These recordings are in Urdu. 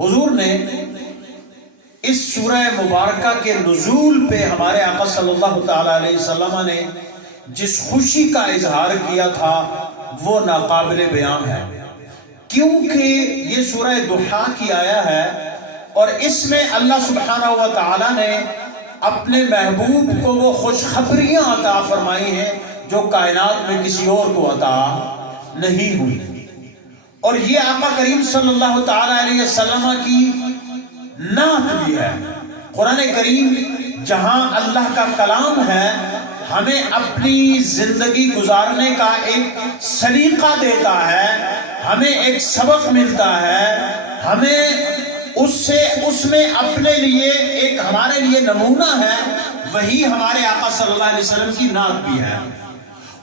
حضور نے اس سورہ مبارکہ کے نزول پہ ہمارے آقا صلی اللہ تعالی علیہ وسلم نے جس خوشی کا اظہار کیا تھا وہ ناقابل بیان ہے، کیونکہ یہ سورہ ضحیٰ کی آیا ہے اور اس میں اللہ سبحانہ و تعالی نے اپنے محبوب کو وہ خوشخبریاں عطا فرمائی ہیں جو کائنات میں کسی اور کو عطا نہیں ہوئی۔ اور یہ آقا کریم صلی اللہ تعالی علیہ وسلم کی نعت بھی ہے۔ قرآن کریم جہاں اللہ کا کلام ہے، ہمیں اپنی زندگی گزارنے کا ایک سلیقہ دیتا ہے، ہمیں ایک سبق ملتا ہے، ہمیں اس میں اپنے لیے ایک ہمارے لیے نمونہ ہے، وہی ہمارے آقا صلی اللہ علیہ وسلم کی نعت بھی ہے۔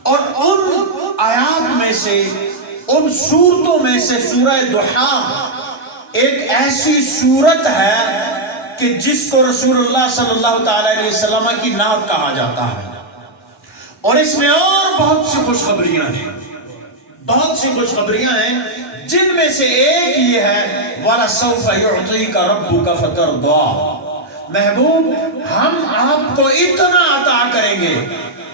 اور ان آیات میں سے، ان سورتوں میں سے سورہ ضحیٰ ایک ایسی سورت ہے کہ جس کو رسول اللہ صلی اللہ تعالی علیہ وسلم کی نعت کہا جاتا ہے، اور اس میں اور بہت سی خوشخبریاں ہیں، بہت سی خوشخبریاں ہیں، جن میں سے ایک یہ ہے وَلَسَوْفَ يُعْطِيكَ رَبُّكَ فَتَرْضَىٰ، محبوب ہم آپ کو اتنا عطا کریں گے،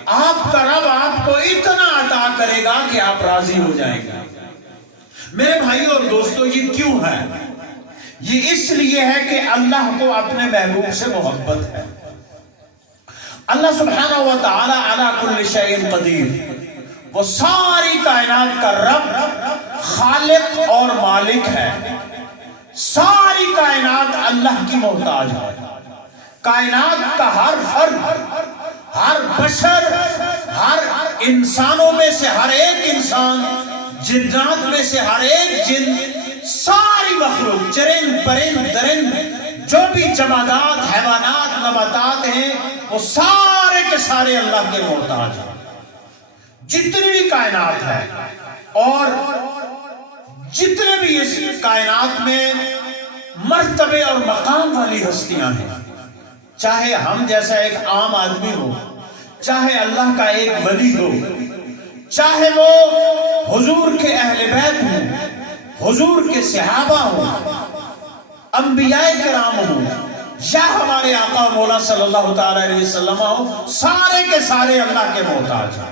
آپ کا رب آپ کو اتنا عطا کرے گا کہ آپ راضی ہو جائیں گے۔ میرے بھائی اور دوستو، یہ کیوں ہے؟ یہ اس لیے ہے کہ اللہ کو اپنے محبوب سے محبت ہے۔ اللہ سبحانہ و تعالی علی کل شیء قدیر، وہ ساری کائنات کا رب، خالق اور مالک ہے۔ ساری کائنات اللہ کی محتاج ہے۔ کائنات کا ہر فرد، ہر بشر، ہر انسانوں میں سے ہر ایک انسان، جنات میں سے ہر ایک جن، ساری مخلوق، چرند پرند درند، جو بھی جمادات، حیوانات، نباتات ہیں، وہ سارے کے سارے اللہ کے محتاج ہیں۔ جتنی بھی کائنات ہے اور جتنے بھی اس کائنات میں مرتبے اور مقام والی ہستیاں ہیں، چاہے ہم جیسا ایک عام آدمی ہو، چاہے اللہ کا ایک ولی ہو، چاہے وہ حضور کے اہل بیت ہوں، حضور کے صحابہ ہوں، انبیاء کرام ہوں، یا ہمارے آقا مولا صلی اللہ تعالی علیہ وسلم ہو، سارے کے سارے اللہ کے محتاج ہیں۔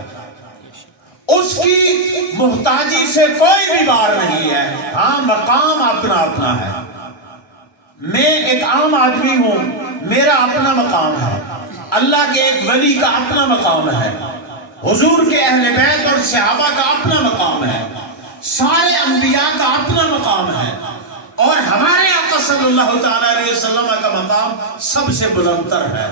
اس کی محتاجی سے کوئی بھی بار نہیں ہے۔ ہاں، مقام اپنا اپنا ہے۔ میں ایک عام آدمی ہوں، میرا اپنا مقام ہے، اللہ کے ایک ولی کا اپنا مقام ہے، حضور کے اہل بیت اور صحابہ کا اپنا مقام ہے، سارے انبیاء کا اپنا مقام ہے، اور ہمارے آقا صلی اللہ تعالی علیہ وسلم کا مقام سب سے بلندتر ہے۔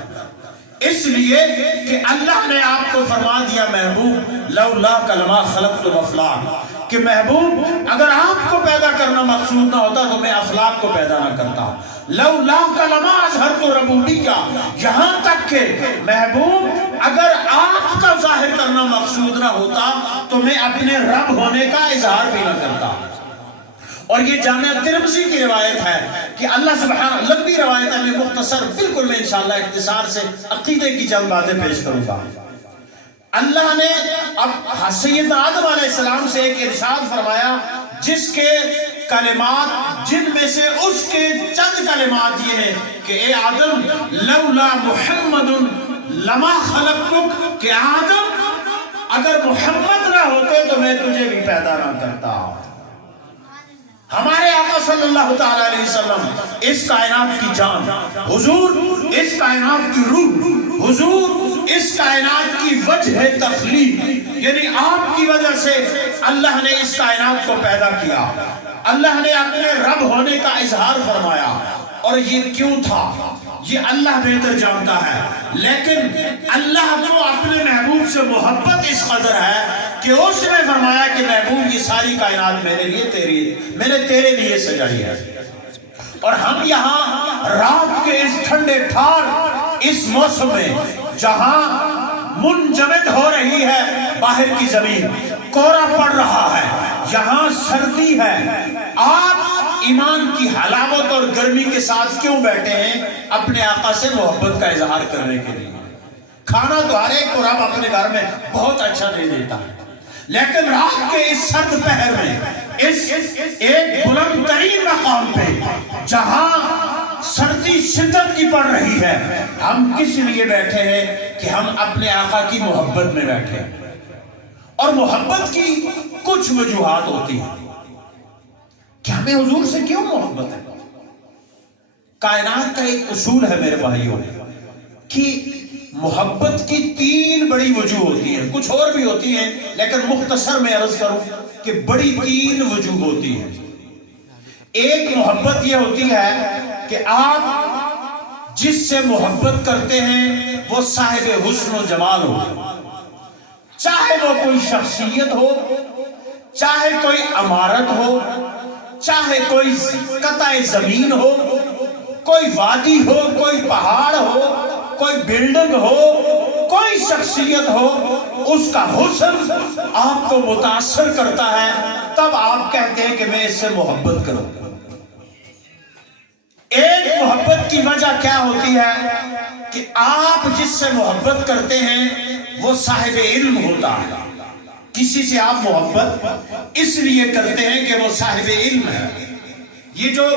اس لیے کہ اللہ نے آپ کو فرما دیا محبوب لولاک لما خلقت الافلاک، کہ محبوب اگر آپ کو پیدا کرنا مقصود نہ ہوتا تو میں افلاک کو پیدا نہ کرتا۔ لولاک لما اظہرت ربوبیہ، یہاں تک کہ محبوب اگر آپ کا ظاہر کرنا مقصود نہ ہوتا تو میں اپنے رب ہونے کا اظہار بھی نہ کرتا۔ اور یہ جامعہ ترمذی کی روایت ہے کہ اللہ سبحانہ، لمبی روایت ہے، میں مختصر بالکل میں انشاءاللہ اختصار سے عقیدے کی چند باتیں پیش کروں گا۔ اللہ نے اب سیدنا آدم علیہ السلام سے ایک ارشاد فرمایا جس کے کلمات، جن میں سے اس کے چند کلمات یہ ہیں کہ اے آدم لولا محمد لما خلقتک، کہ آدم اگر محمد نہ ہوتے تو میں تجھے بھی پیدا نہ کرتا۔ ہمارے آقا صلی اللہ تعالی علیہ وسلم اس کائنات کی جان، حضور اس کائنات کی روح، حضور اس کائنات کی وجہ تخلیق، یعنی آپ کی وجہ سے اللہ نے اس کائنات کو پیدا کیا، اللہ نے اپنے رب ہونے کا اظہار فرمایا۔ اور یہ کیوں تھا یہ اللہ بہتر جانتا ہے، لیکن اللہ کو اپنے محبوب سے محبت اس قدر ہے کہ اس نے فرمایا کہ محبوب یہ ساری کائنات میرے لیے میں نے تیرے لیے سجائی ہے۔ اور ہم یہاں رات کے اس ٹھنڈے ٹھار اس موسم میں جہاں منجمد ہو رہی ہے باہر کی زمین، کوہرا پڑ رہا ہے، یہاں سردی ہے، آپ ایمان کی حلاوت اور گرمی کے ساتھ کیوں بیٹھے ہیں؟ اپنے آقا سے محبت کا اظہار کرنے کے لیے۔ کھانا تو ہر ایک کو رب اپنے گھر میں بہت اچھا دے دیتا ہے، لیکن رات کے اس سرد پہر میں اس ایک بلند ترین مقام پہ پڑ رہی ہے، ہم کس لیے بیٹھے ہیں کہ ہم اپنے آقا کی محبت میں بیٹھے ہیں۔ اور محبت کی کچھ وجوہات ہوتی ہیں کہ ہمیں حضور سے کیوں محبت ہے۔ کائنات کا ایک اصول ہے میرے بھائیوں کہ محبت کی 3 بڑی وجوہ ہوتی ہیں، کچھ اور بھی ہوتی ہیں لیکن مختصر میں عرض کروں کہ بڑی 3 وجوہ ہوتی ہیں۔ ایک محبت یہ ہوتی ہے کہ آپ جس سے محبت کرتے ہیں وہ صاحب حسن و جمال ہو، چاہے وہ کوئی شخصیت ہو، چاہے کوئی عمارت ہو، چاہے کوئی قطع زمین ہو، کوئی وادی ہو، کوئی پہاڑ ہو، کوئی بلڈنگ ہو، کوئی شخصیت ہو، اس کا حسن آپ کو متاثر کرتا ہے، تب آپ کہتے ہیں کہ میں اس سے محبت کروں۔ ایک محبت کی وجہ کیا ہوتی ہے کہ آپ جس سے محبت کرتے ہیں وہ صاحب علم ہوتا ہے۔ کسی سے آپ محبت اس لیے کرتے ہیں کہ وہ صاحب علم ہے۔ یہ جو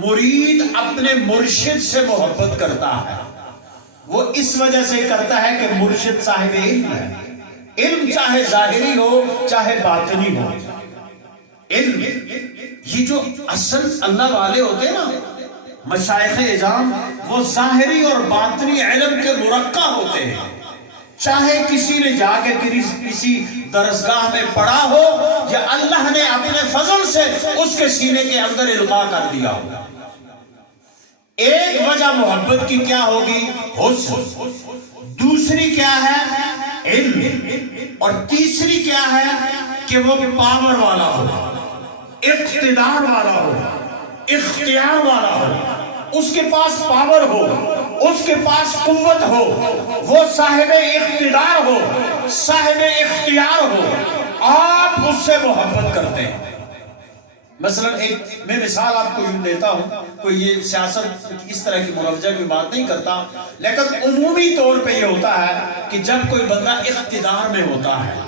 مرید اپنے مرشد سے محبت کرتا ہے وہ اس وجہ سے کرتا ہے کہ مرشد صاحب علم ہے۔ علم چاہے ظاہری ہو چاہے باطنی ہو، علم یہ جو اصل اللہ والے ہوتے ہیں نا مشائخ اعظام، وہ ظاہری اور باطنی علم کے مرقع ہوتے ہیں۔ چاہے کسی نے جا کے کسی درسگاہ میں پڑھا ہو یا اللہ نے اپنے فضل سے اس کے سینے کے اندر القاء کر دیا ہو۔ ایک وجہ محبت کی کیا ہوگی؟ حسن۔ دوسری کیا ہے؟ علم۔ اور تیسری کیا ہے کہ وہ پاور والا ہو، اقتدار والا ہو، اختیار والا ہو، اس کے پاس پاور ہو، اس کے پاس قوت ہو، وہ صاحب اقتدار ہو، صاحب اختیار ہو، آپ اس سے محبت کرتے ہیں۔ مثلا میں مثال آپ کو یوں دیتا ہوں، کوئی یہ سیاست اس طرح کی مروجہ کی بات نہیں کرتا، لیکن عمومی طور پہ یہ ہوتا ہے کہ جب کوئی بندہ اقتدار میں ہوتا ہے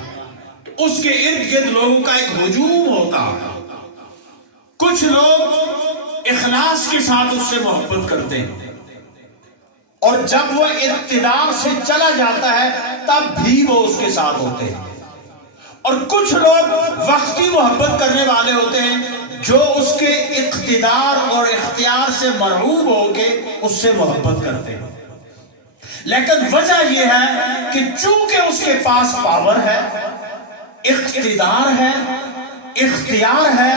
تو اس کے ارد گرد لوگوں کا ایک ہجوم ہوتا ہے۔ کچھ لوگ اخلاص کے ساتھ اس سے محبت کرتے ہیں، اور جب وہ اقتدار سے چلا جاتا ہے تب بھی وہ اس کے ساتھ ہوتے ہیں۔ اور کچھ لوگ وقتی محبت کرنے والے ہوتے ہیں جو اس کے اقتدار اور اختیار سے مرعوب ہو کے اس سے محبت کرتے ہیں۔ لیکن وجہ یہ ہے کہ چونکہ اس کے پاس پاور ہے، اقتدار ہے، اختیار ہے،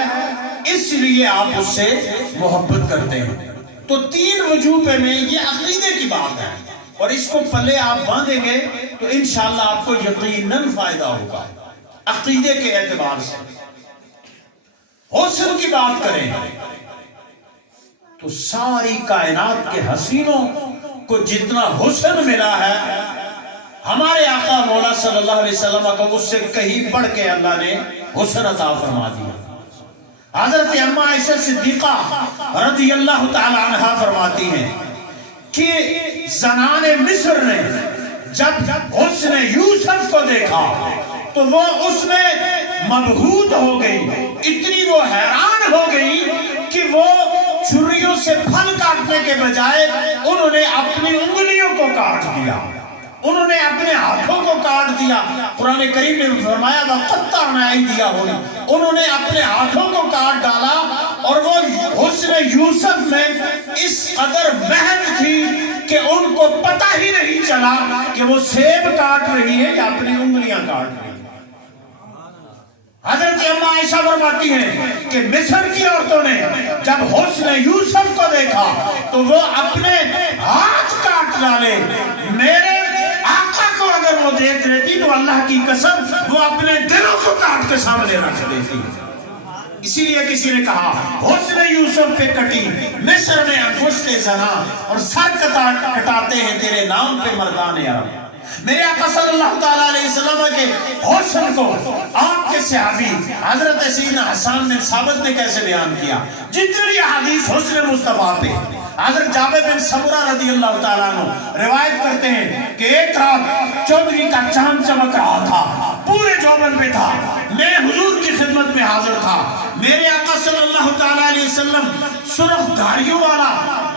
اس لیے آپ اس سے محبت کرتے ہیں۔ تو 3 وجوہ میں یہ عقیدے کی بات ہے، اور اس کو پلے آپ باندھیں گے تو انشاءاللہ آپ کو یقیناً فائدہ ہوگا عقیدے کے اعتبار سے۔ حسن کی بات کریں تو ساری کائنات کے حسینوں کو جتنا حسن ملا ہے، ہمارے آقا مولا صلی اللہ علیہ وسلم کو اس سے کہیں بڑھ کے اللہ نے حسن عطا فرما دیا۔ حضرت اماں عائشہ صدیقہ رضی اللہ تعالی عنہا فرماتی ہیں کہ زنان مصر نے جب حسن یوسف کو دیکھا تو وہ اس میں مبہوت ہو گئی، اتنی وہ حیران ہو گئی کہ وہ چھریوں سے پھل کاٹنے کے بجائے انہوں نے اپنی انگلیوں کو کاٹ دیا، انہوں نے اپنے ہاتھوں کو کاٹ دیا۔ قرآن کریم نے فرمایا وَقَطَّعْنَا أَيْدِيَهُنَّ، انہوں نے اپنے ہاتھوں کو کاٹ ڈالا، اور وہ حسن یوسف میں اس قدر محض تھی کہ ان کو پتہ ہی نہیں چلا کہ وہ سیب کاٹ رہی ہے یا اپنی انگلیاں کاٹ رہی ہے۔ حضرت اماں عائشہ فرماتی ہیں کہ مصر کی عورتوں نے جب حسن یوسف کو دیکھا تو وہ اپنے ہاتھ کاٹ ڈالے۔ میرے آقا کو اگر وہ دیکھ لیتی تو اللہ کی قسم وہ اپنے دلوں کو کاٹ کے سامنے رکھ دیتی۔ اسی لیے کسی نے کہا حسن یوسف پہ کٹی مصر میں انگشت زنا، اور سر کٹاتے ہیں تیرے نام پہ مردان عرب۔ میرے آقا صلی اللہ تعالیٰ علیہ وسلم کے حسن کو آپ کے صحابی حضرت سیدنا حسان بن ثابت نے کیسے بیان کیا؟ جتنی حدیث حسن مصطفیٰ پہ حضرت جابر بن سمرہ رضی اللہ تعالیٰ عنہ روایت کرتے ہیں کہ ایک رات چودھری کا چاند چمک رہا تھا، پورے جوبن پہ تھا، میں حضور کی خدمت میں حاضر تھا۔ میرے آقا صلی اللہ تعالیٰ علیہ وسلم سرخ دھاریوں والا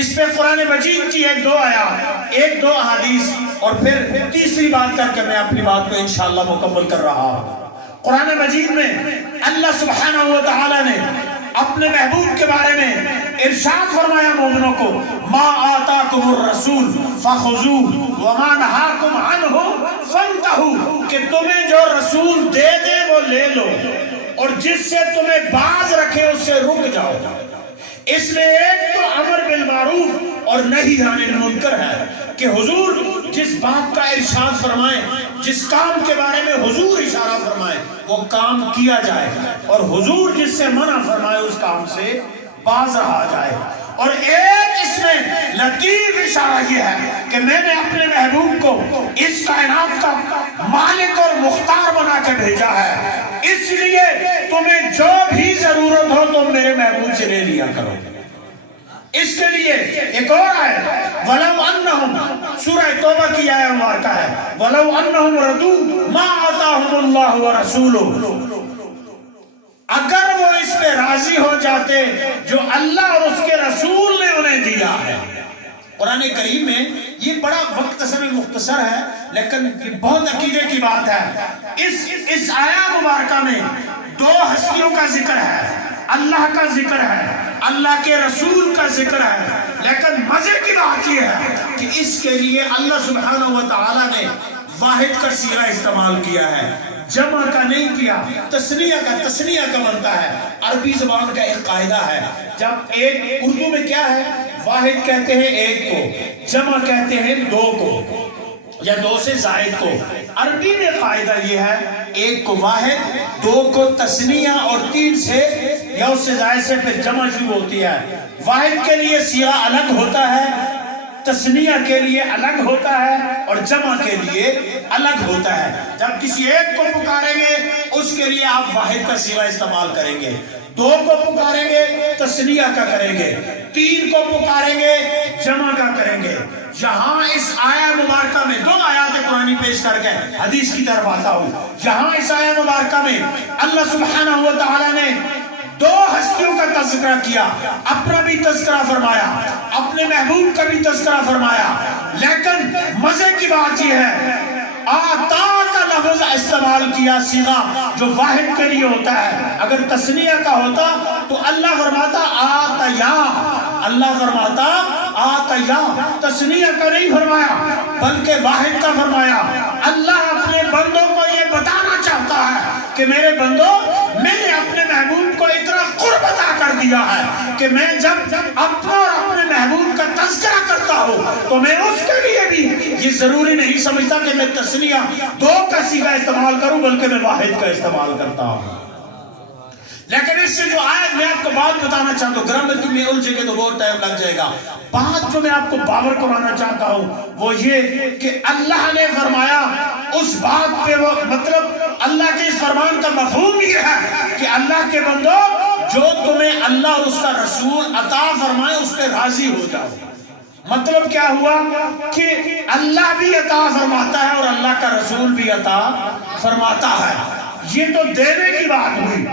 اس پہ قرآن مجید کی ایک دو آیات، ایک دو احادیث، اور پھر تیسری بات کر کے میں اپنی بات کو انشاءاللہ مکمل کر رہا ہوں۔ قرآن مجید میں اللہ سبحانہ و تعالی نے اپنے محبوب کے بارے میں ارشاد فرمایا مومنوں کو، ما آتاکم الرسول فخذوہ وما نہاکم عنہ فانتہوا، کہ تمہیں جو رسول دے دے وہ لے لو، اور جس سے تمہیں باز رکھے اس سے رک جاؤ۔ اس میں ایک تو امر بالمعروف اور نہی عن المنکر ہے کہ حضور جس بات کا ارشاد فرمائیں، جس کام کے بارے میں حضور اشارہ فرمائیں وہ کام کیا جائے، اور حضور جس سے منع فرمائے اس کام سے باز رہا جائے۔ اور ایک اس میں لطیف اشارہ یہ ہے کہ میں نے اپنے محبوب کو اس کائنات کا مالک اور مختار بنا کے بھیجا ہے، اس لیے تمہیں جو بھی ضرورت ہو تم میرے محبوب سے لے لیا کرو۔ اس کے لیے ایک اور آیت وَلَوْ أَنَّهُمْ، سورہ توبہ کی آیت مبارکہ ہے، وَلَوْ أَنَّهُمْ رَضُوا مَا آتَاهُمُ اللَّهُ وَرَسُولُهُ، اگر وہ اس پہ راضی ہو جاتے جو اللہ اور اس کے رسول نے انہیں دیا ہے۔ قرآن کریم میں یہ بڑا مختصر مختصر ہے لیکن بہت عقیدے کی بات ہے۔ اس آیت مبارکہ میں دو ہستیوں کا ذکر ہے، اللہ کا ذکر ہے، اللہ کے رسول کا ذکر ہے، لیکن مزے کی بات یہ ہے کہ اس کے لیے اللہ سبحانہ و تعالی نے واحد کا صیغہ استعمال کیا ہے، جمع کا نہیں کیا، تثنیہ کا بنتا ہے۔ عربی زبان کا ایک قاعدہ ہے، جب ایک اردو میں کیا ہے، واحد کہتے ہیں ایک کو، جمع کہتے ہیں دو کو یا دو سے زائد کو۔ عربی میں قاعدہ یہ ہے، ایک کو واحد، دو کو تثنیہ، اور تین سے یا اس سے زائد سے پھر جمع شروع ہوتی ہے۔ واحد کے لیے صیغہ الگ ہوتا ہے، تثنیہ کے لیے الگ ہوتا ہے، اور جمع کے لیے الگ ہوتا ہے۔ جب کسی ایک کو پکاریں گے اس کے لیے آپ واحد کا صیغہ استعمال کریں گے، دو کو پکاریں گے تثنیہ کا کریں گے، تین کو پکاریں گے جمع کا کریں گے۔ یہاں اس آیت مبارکہ میں دو آیات قرآنی پیش کر کے حدیث کی طرف آتا ہوں۔ یہاں اس آیت مبارکہ میں اللہ سبحانہ و تعالی نے دو ہستیوں کا تذکرہ کیا، اپنا بھی تذکرہ فرمایا، اپنے محبوب کا بھی تذکرہ فرمایا، لیکن مزے کی بات یہ ہے آتا کا لفظ استعمال کیا، صیغہ جو واحد کے لیے ہوتا ہے۔ اگر تثنیہ کا ہوتا تو اللہ فرماتا آتیا، اللہ فرماتا آتیا، تثنیہ کا نہیں فرمایا بلکہ واحد کا فرمایا۔ اللہ اپنے بندوں کو یہ بتانا چاہتا ہے کہ میرے بندوں، میں نے اپنے محبوب کو اتنا قرب عطا کر دیا ہے کہ میں جب اپنا اور اپنے محبوب کا تذکرہ کرتا ہوں تو میں اس کے لیے بھی یہ ضروری نہیں سمجھتا کہ میں تثنیہ دو کا صیغہ استعمال کروں، بلکہ میں واحد کا استعمال کرتا ہوں۔ لیکن اس سے جو آیت میں آپ کو بات بتانا چاہتا ہوں، گرامر میں الجھے گے تو بہت ٹائم لگ جائے گا۔ بات جو میں آپ کو باور کرانا چاہتا ہوں وہ یہ کہ اللہ نے فرمایا اس بات پہ، وہ مطلب اللہ کے اس فرمان کا مفہوم یہ ہے کہ اللہ کے بندو، جو تمہیں اللہ اور اس کا رسول عطا فرمائے اس پہ راضی ہو جاؤ۔ مطلب کیا ہوا کہ اللہ بھی عطا فرماتا ہے اور اللہ کا رسول بھی عطا فرماتا ہے، یہ تو دینے کی بات ہوئی۔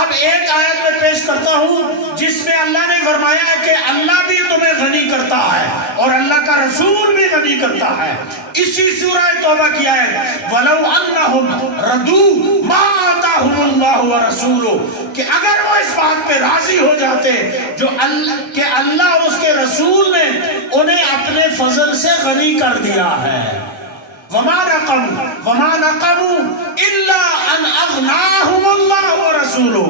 اب ایک آیت میں پیش کرتا ہوں جس میں اللہ نے فرمایا ہے کہ اللہ بھی تمہیں غنی کرتا ہے اور اللہ کا رسول بھی غنی کرتا ہے۔ اسی سورہ توبہ کی آیت وَلَوْ أَنَّهُمْ رَضُوا مَا آتَاهُمُ اللَّهُ وَرَسُولُهُ، کہ اگر وہ اس بات پہ راضی ہو جاتے جو کہ اللہ اور اس کے رسول نے انہیں اپنے فضل سے غنی کر دیا ہے۔ وَمَا نَقَمُوا إِلَّا أَنْ أَغْنَاهُمُ اللَّهُ وَرَسُولُهُ،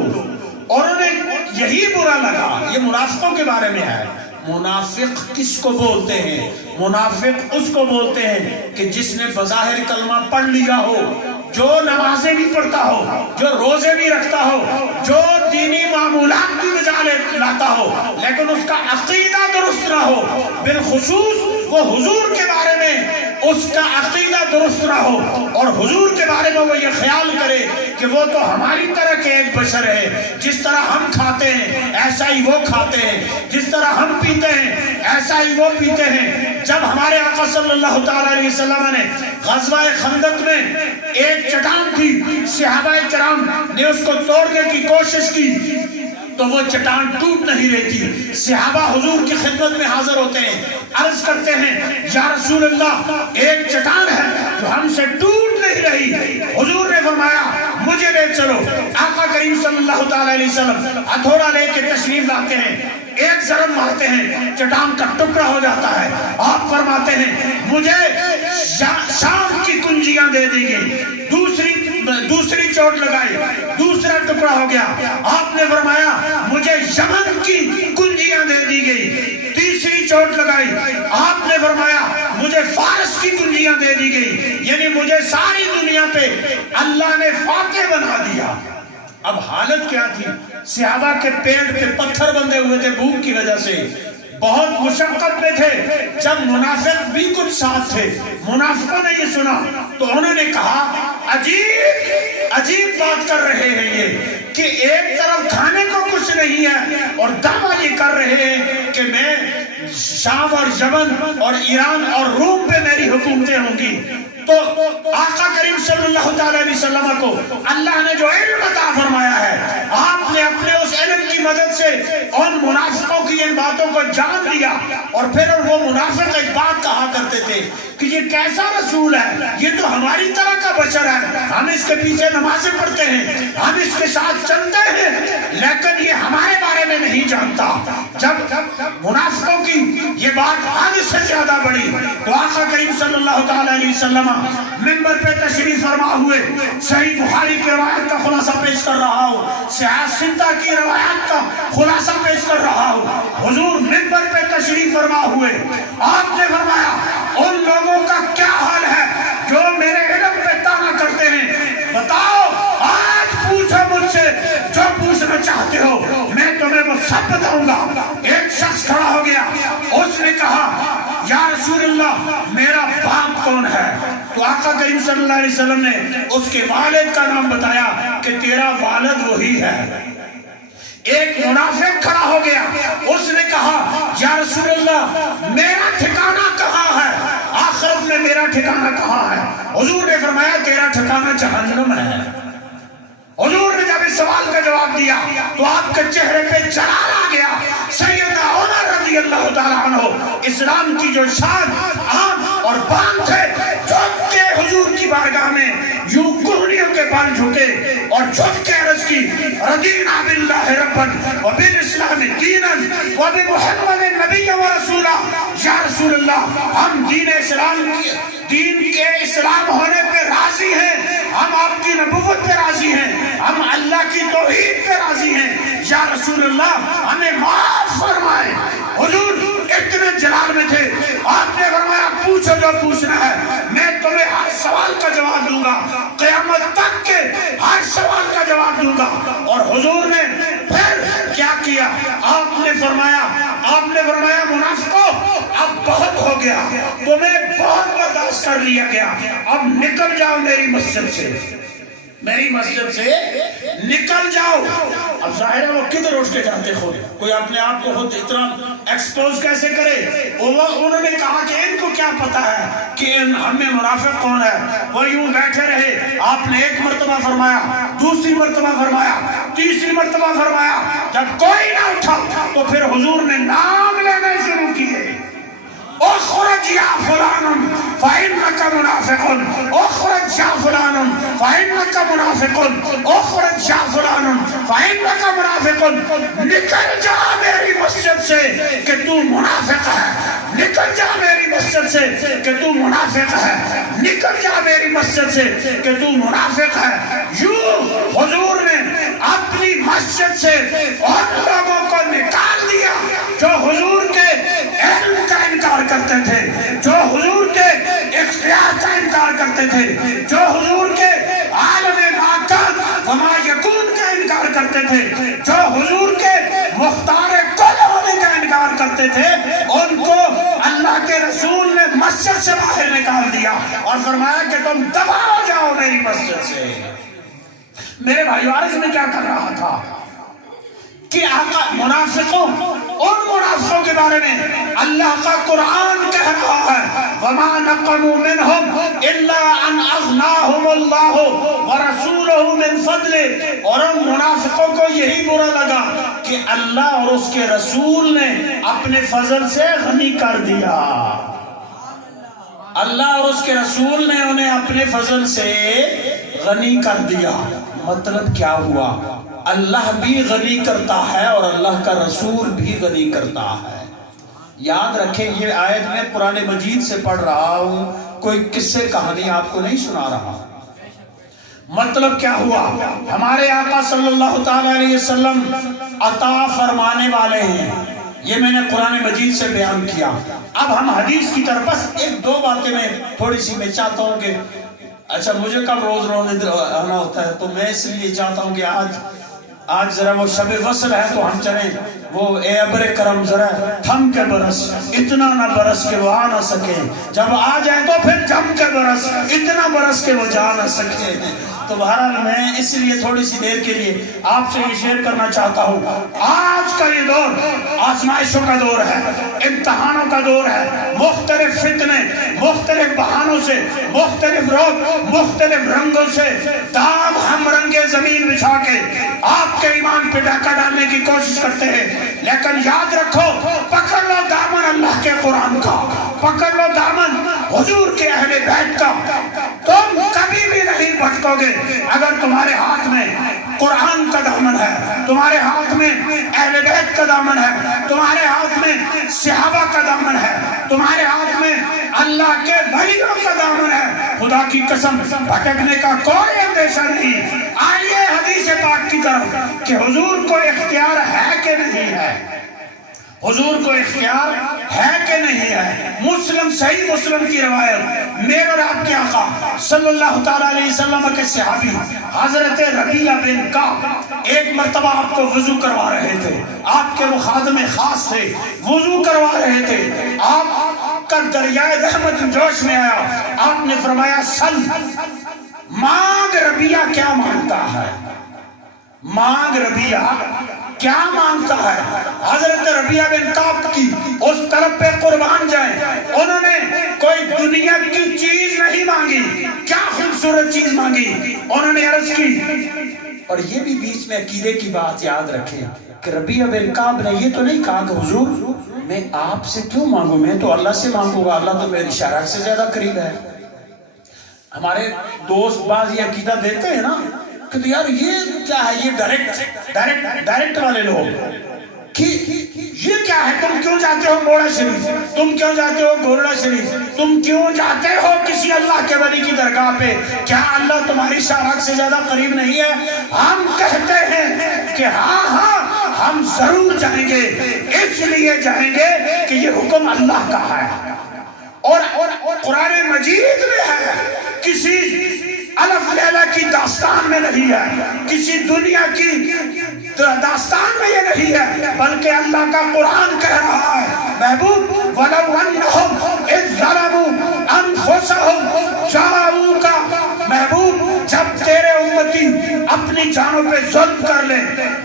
اور انہیں یہی برا لگا۔ یہ منافقوں کے بارے میں ہے۔ منافق کس کو بولتے ہیں؟ منافق اس کو بولتے ہیں کہ جس نے بظاہر کلمہ پڑھ لیا ہو، جو نمازیں بھی پڑھتا ہو، جو روزے بھی رکھتا ہو، جو دینی معمولات بھی بجا لاتا ہو، لیکن اس کا عقیدہ درست نہ ہو، بالخصوص وہ حضور کے بارے میں اس کا عقیدہ درست نہ ہو، اور حضور کے بارے میں وہ یہ خیال کرے کہ وہ تو ہماری طرح کے ایک بشر ہے، جس طرح ہم کھاتے ہیں ایسا ہی وہ کھاتے ہیں، جس طرح ہم پیتے ہیں ایسا ہی وہ پیتے ہیں۔ جب ہمارے آقا صلی اللہ تعالی علیہ وسلم نے غزوہ خندق میں ایک چٹان تھی، صحابہ کرام نے اس کو توڑنے کی کوشش کی، تو وہ چٹان ٹوٹ نہیں رہی تھی۔ صحابہ حضور کی خدمت میں حاضر ہوتے ہیں، عرض کرتے ہیں یا رسول اللہ ایک چٹان ہے جو ہم سے ٹوٹ نہیں رہی۔ حضور نے فرمایا مجھے لے چلو۔ آقا کریم صلی اللہ تعالی علیہ وسلم ہتھوڑا لے کے تشریف لاتے ہیں، ایک ضرب مارتے ہیں، چٹان کا ٹکڑا ہو جاتا ہے۔ آپ فرماتے ہیں مجھے شام کی کنجیاں دے دی گئی۔ دوسری چوٹ لگائی، دوسرا ٹکڑا ہو گیا۔ آپ نے فرمایا مجھے یمن کی کنجیاں دے دی گئی۔ تیسری چوٹ لگائی، آپ نے فرمایا مجھے فارس کی کنجیاں دے دی گئی، یعنی مجھے ساری دنیا پہ اللہ نے فاتح بنا دیا۔ اب حالت کیا تھی؟ صحابہ کے پیٹ پہ پتھر بندھے ہوئے تھے بھوک کی وجہ سے، بہت مشقت میں تھے۔ جب منافق بھی کچھ ساتھ تھے، منافقوں نے یہ سنا تو انہوں نے کہا عجیب بات کر رہے ہیں یہ کہ ایک طرف کھانے کو کچھ نہیں ہے اور دعویٰ یہ کر رہے ہیں کہ میں شام اور یمن اور ایران اور روم پہ میری حکومتیں ہوں گی۔ تو آقا کریم صلی اللہ تعالی علیہ وسلم کو اللہ نے جو علم عطا فرمایا ہے، آپ نے اپنے اس علم کی مدد سے ان منافقوں کی ان باتوں کو جان لیا۔ اور پھر وہ منافق ایک بات کہا کرتے تھے کہ یہ کیسا رسول ہے، یہ تو ہماری طرح کا بشر ہے، ہم اس کے پیچھے نمازیں پڑھتے ہیں، ہم اس کے ساتھ چلتے ہیں، لیکن یہ ہمارے بارے میں نہیں جانتا۔ جب منافقوں کی یہ بات حد سے زیادہ بڑی تو آقا کریم صلی اللہ تعالی علیہ وسلم منبر پہ تشریف فرما ہوئے، صحیح بخاری کی روایت کا خلاصہ پیش کر رہا ہوں، صحیح ستہ کی روایت کا خلاصہ پیش کر رہا ہوں۔ حضور منبر پہ تشریف فرما ہوئے، آپ نے فرمایا ان لوگوں کا کیا حال ہے جو میرے علم پہ طعنا کرتے ہیں، بتاؤ آج پوچھو مجھ سے جو پوچھنا چاہتے ہو، میں تمہیں وہ سب بتاؤں گا۔ ایک شخص کھڑا ہو گیا، اس نے کہا یا رسول اللہ میرا باپ کون ہے؟ تو آقا کریم صلی اللہ علیہ وسلم نے اس کے والد کا نام بتایا کہ تیرا والد وہی ہے۔ ایک منافق کھڑا ہو گیا، اس نے کہا یا رسول اللہ میرا ٹھکانہ کہاں ہے؟ آخرت میں میرا ٹھکانہ کہاں ہے؟ حضور نے فرمایا تیرا ٹھکانہ جہنم ہے۔ حضور نے جب اس سوال کا جواب دیا تو آپ کے چہرے پہ جلال آ گیا۔ سیدنا عمر رضی اللہ تعالیٰ عنہ اسلام کی جو شان آن اور بان تھے، جھک کے حضور کی بارگاہ میں یوں کوہنیوں کے بال جھکے اور جھک کے عرض کی رضینا باللہ ربًا وبالاسلام دینا وبمحمد نبی و رسولا۔ یا رسول اللہ ہم دین کے اسلام ہونے پہ راضی ہیں، ہم آپ کی نبوت پہ راضی ہیں، ہم اللہ کی توحید پہ راضی ہیں، یا رسول اللہ ہمیں معاف فرمائے۔ حضور اتنے جلال میں تھے، آپ نے فرمایا پوچھو جو پوچھنا ہے، میں تمہیں ہر سوال کا جواب دوں گا، قیامت تک کے ہر سوال کا جواب دوں گا۔ اور حضور نے پھر کیا کیا؟ آپ نے فرمایا منافقوں اب بہت ہو گیا، تمہیں بہت برداشت کر لیا گیا، اب نکل جاؤ میری مسجد سے، میری مسجد سے نکل جاؤ۔ اب ظاہر ہے وہ کدھر اٹھ کے جاتے خود، کوئی اپنے آپ کو خود اتنا ایکسپوز کیسے کرے؟ انہوں نے کہا کہ ان کو کیا پتا ہے کہ ہمیں منافق کون ہے؟ وہ یوں بیٹھے رہے۔ آپ نے ایک مرتبہ فرمایا، دوسری مرتبہ فرمایا، تیسری مرتبہ فرمایا، جب کوئی نہ اٹھا تو پھر حضور نے نام لینے شروع کیے، اخرج یا فلان فإنك منافق، اخرج یا فلان فإنك منافق، اخرج یا فلان فإنك منافق۔ نکل جا میری مسجد سے کہ تو منافق ہے، نکل جا میری مسجد سے کہ تو منافق ہے، نکل جا میری مسجد سے کہ تو منافق ہے۔ یوں حضور نے اپنی مسجد سے ان لوگوں کو نکال دیا جو حضور کے علم کا انکار کرتے تھے، جو حضور کے اختیار کا انکار کرتے تھے، جو حضور کے عالم ما کان وما یکون کا انکار کرتے تھے، جو حضور کے مختار کل ہونے کا انکار کرتے تھے، ان کو اللہ کے رسول نے مسجد سے باہر نکال دیا اور فرمایا کہ تم دفع ہو جاؤ میری مسجد سے۔ میرے بھائیو عرض میں کیا کر رہا تھا کہ آقا منافقوں ان منافقوں کے بارے میں اللہ کا قرآن کہہ رہا ہے وَمَا نَقَمُوا مِنْهُمْ إِلَّا أَنْ أَغْنَاهُمُ اللَّهُ وَرَسُولُهُ مِنْ فَضْلِهِ، اور ان منافقوں کو یہی برا لگا کہ اللہ اور اس کے رسول نے اپنے فضل سے غنی کر دیا. اللہ اور اس کے رسول نے انہیں اپنے فضل سے غنی کر دیا. مطلب کیا ہوا؟ اللہ بھی غنی کرتا ہے اور اللہ کا رسول بھی غنی کرتا ہے. یاد رکھیں یہ آیت میں قرآن مجید سے پڑھ رہا ہوں، کوئی قصے کہانی آپ کو نہیں سنا رہا. مطلب کیا ہوا؟ ہمارے آقا صلی اللہ تعالی علیہ وسلم عطا فرمانے والے ہیں، یہ میں نے قرآن مجید سے بیان کیا. اب ہم حدیث کی طرف بس ایک دو باتیں میں تھوڑی سی میں چاہتا ہوں کہ اچھا مجھے کب روز آنا ہوتا ہے، تو میں اس لیے چاہتا ہوں کہ آج ذرا وہ شب وصل ہے تو ہم چلیں وہ اے ابر کرم ذرا تھم کے برس، اتنا نہ برس کہ وہ آ نہ سکے، جب آ جائیں تو پھر جم کے برس، اتنا برس کہ وہ جا نہ سکے. تو بہرحال میں اس لیے تھوڑی سی دیر کے لیے آپ سے یہ شیئر کرنا چاہتا ہوں. آج کا یہ دور آزمائشوں کا دور ہے، امتحانوں کا دور ہے. مختلف فتنے مختلف بہانوں سے، مختلف روگ مختلف رنگوں سے داغ ہم رنگے زمین بچھا کے آپ کے ایمان پہ ڈاکہ ڈالنے کی کوشش کرتے ہیں. لیکن یاد رکھو، پکڑ لو دامن اللہ کے قرآن کا، پکڑ لو دامن حضور کے اہل بیت کا، تم کبھی بھی نہیں بھٹکو گے. اگر تمہارے ہاتھ میں قرآن کا دامن ہے، تمہارے ہاتھ میں اہل بیت کا دامن ہے، تمہارے ہاتھ میں صحابہ کا دامن ہے، تمہارے ہاتھ میں اللہ کے ولیوں کا دامن ہے، خدا کی قسم بھٹکنے کا کوئی اندیشہ نہیں. آئیے حدیث پاک کی طرف کہ حضور کو اختیار ہے کہ نہیں ہے، حضور کو اختیار ہے کہ نہیں ہے. مسلم صحیح مسلم کی روایت، میرے اور آپ کے آقا صلی اللہ تعالیٰ علیہ وسلم کے صحابی حضرت ربیعہ بن کعب ایک مرتبہ آپ کو وضو کروا رہے تھے. آپ کے وہ خادم خاص تھے، وضو کروا رہے تھے. آپ کا دریائے رحمت جوش میں آیا. آپ نے فرمایا سل، مانگ ربیعہ کیا مانگتا ہے، مانگ ربیعہ کیا مانگتا ہے. حضرت ربیعہ بن کعب کی اس طرف پہ قربان جائیں، انہوں نے کوئی دنیا کی چیز نہیں مانگی. کیا خوبصورت چیز مانگی، انہوں نے عرض کی. اور یہ بھی بیچ میں عقیدے کی بات یاد رکھیں کہ ربیعہ بن کعب نے یہ تو نہیں کہا کہ حضور میں آپ سے کیوں مانگوں، میں تو اللہ سے مانگوں گا، اللہ تو میری شرح سے زیادہ قریب ہے. ہمارے دوست بعض یہ عقیدہ دیتے ہیں نا کہ تو یار یہ کیا ہے، یہ ڈائریکٹ والے لوگ کہ یہ کیا ہے، تم کیوں جاتے ہو موڑا شریف، تم کیوں جاتے ہو گورڑا شریف، تم کیوں جاتے ہو کسی اللہ کے ولی کی درگاہ پہ، کیا اللہ تمہاری شرح سے زیادہ قریب نہیں ہے؟ ہم کہتے ہیں کہ ہاں ہم ضرور جائیں گے، اس لیے جائیں گے کہ یہ حکم اللہ کا ہے اور قرآن مجید میں ہے. کسی الف لیلہ کی داستان میں نہیں ہے، کسی دنیا کی داستان میں یہ نہیں ہے، بلکہ اللہ کا قرآن کہہ رہا ہے محبوب وَلَوْ أَنَّهُمْ إِذْ ظَلَمُوا أَنفُسَهُمْ جَاءُوكَ، محبوب جب تیرے امتی اپنی جانوں پہ ظلم کر لیں،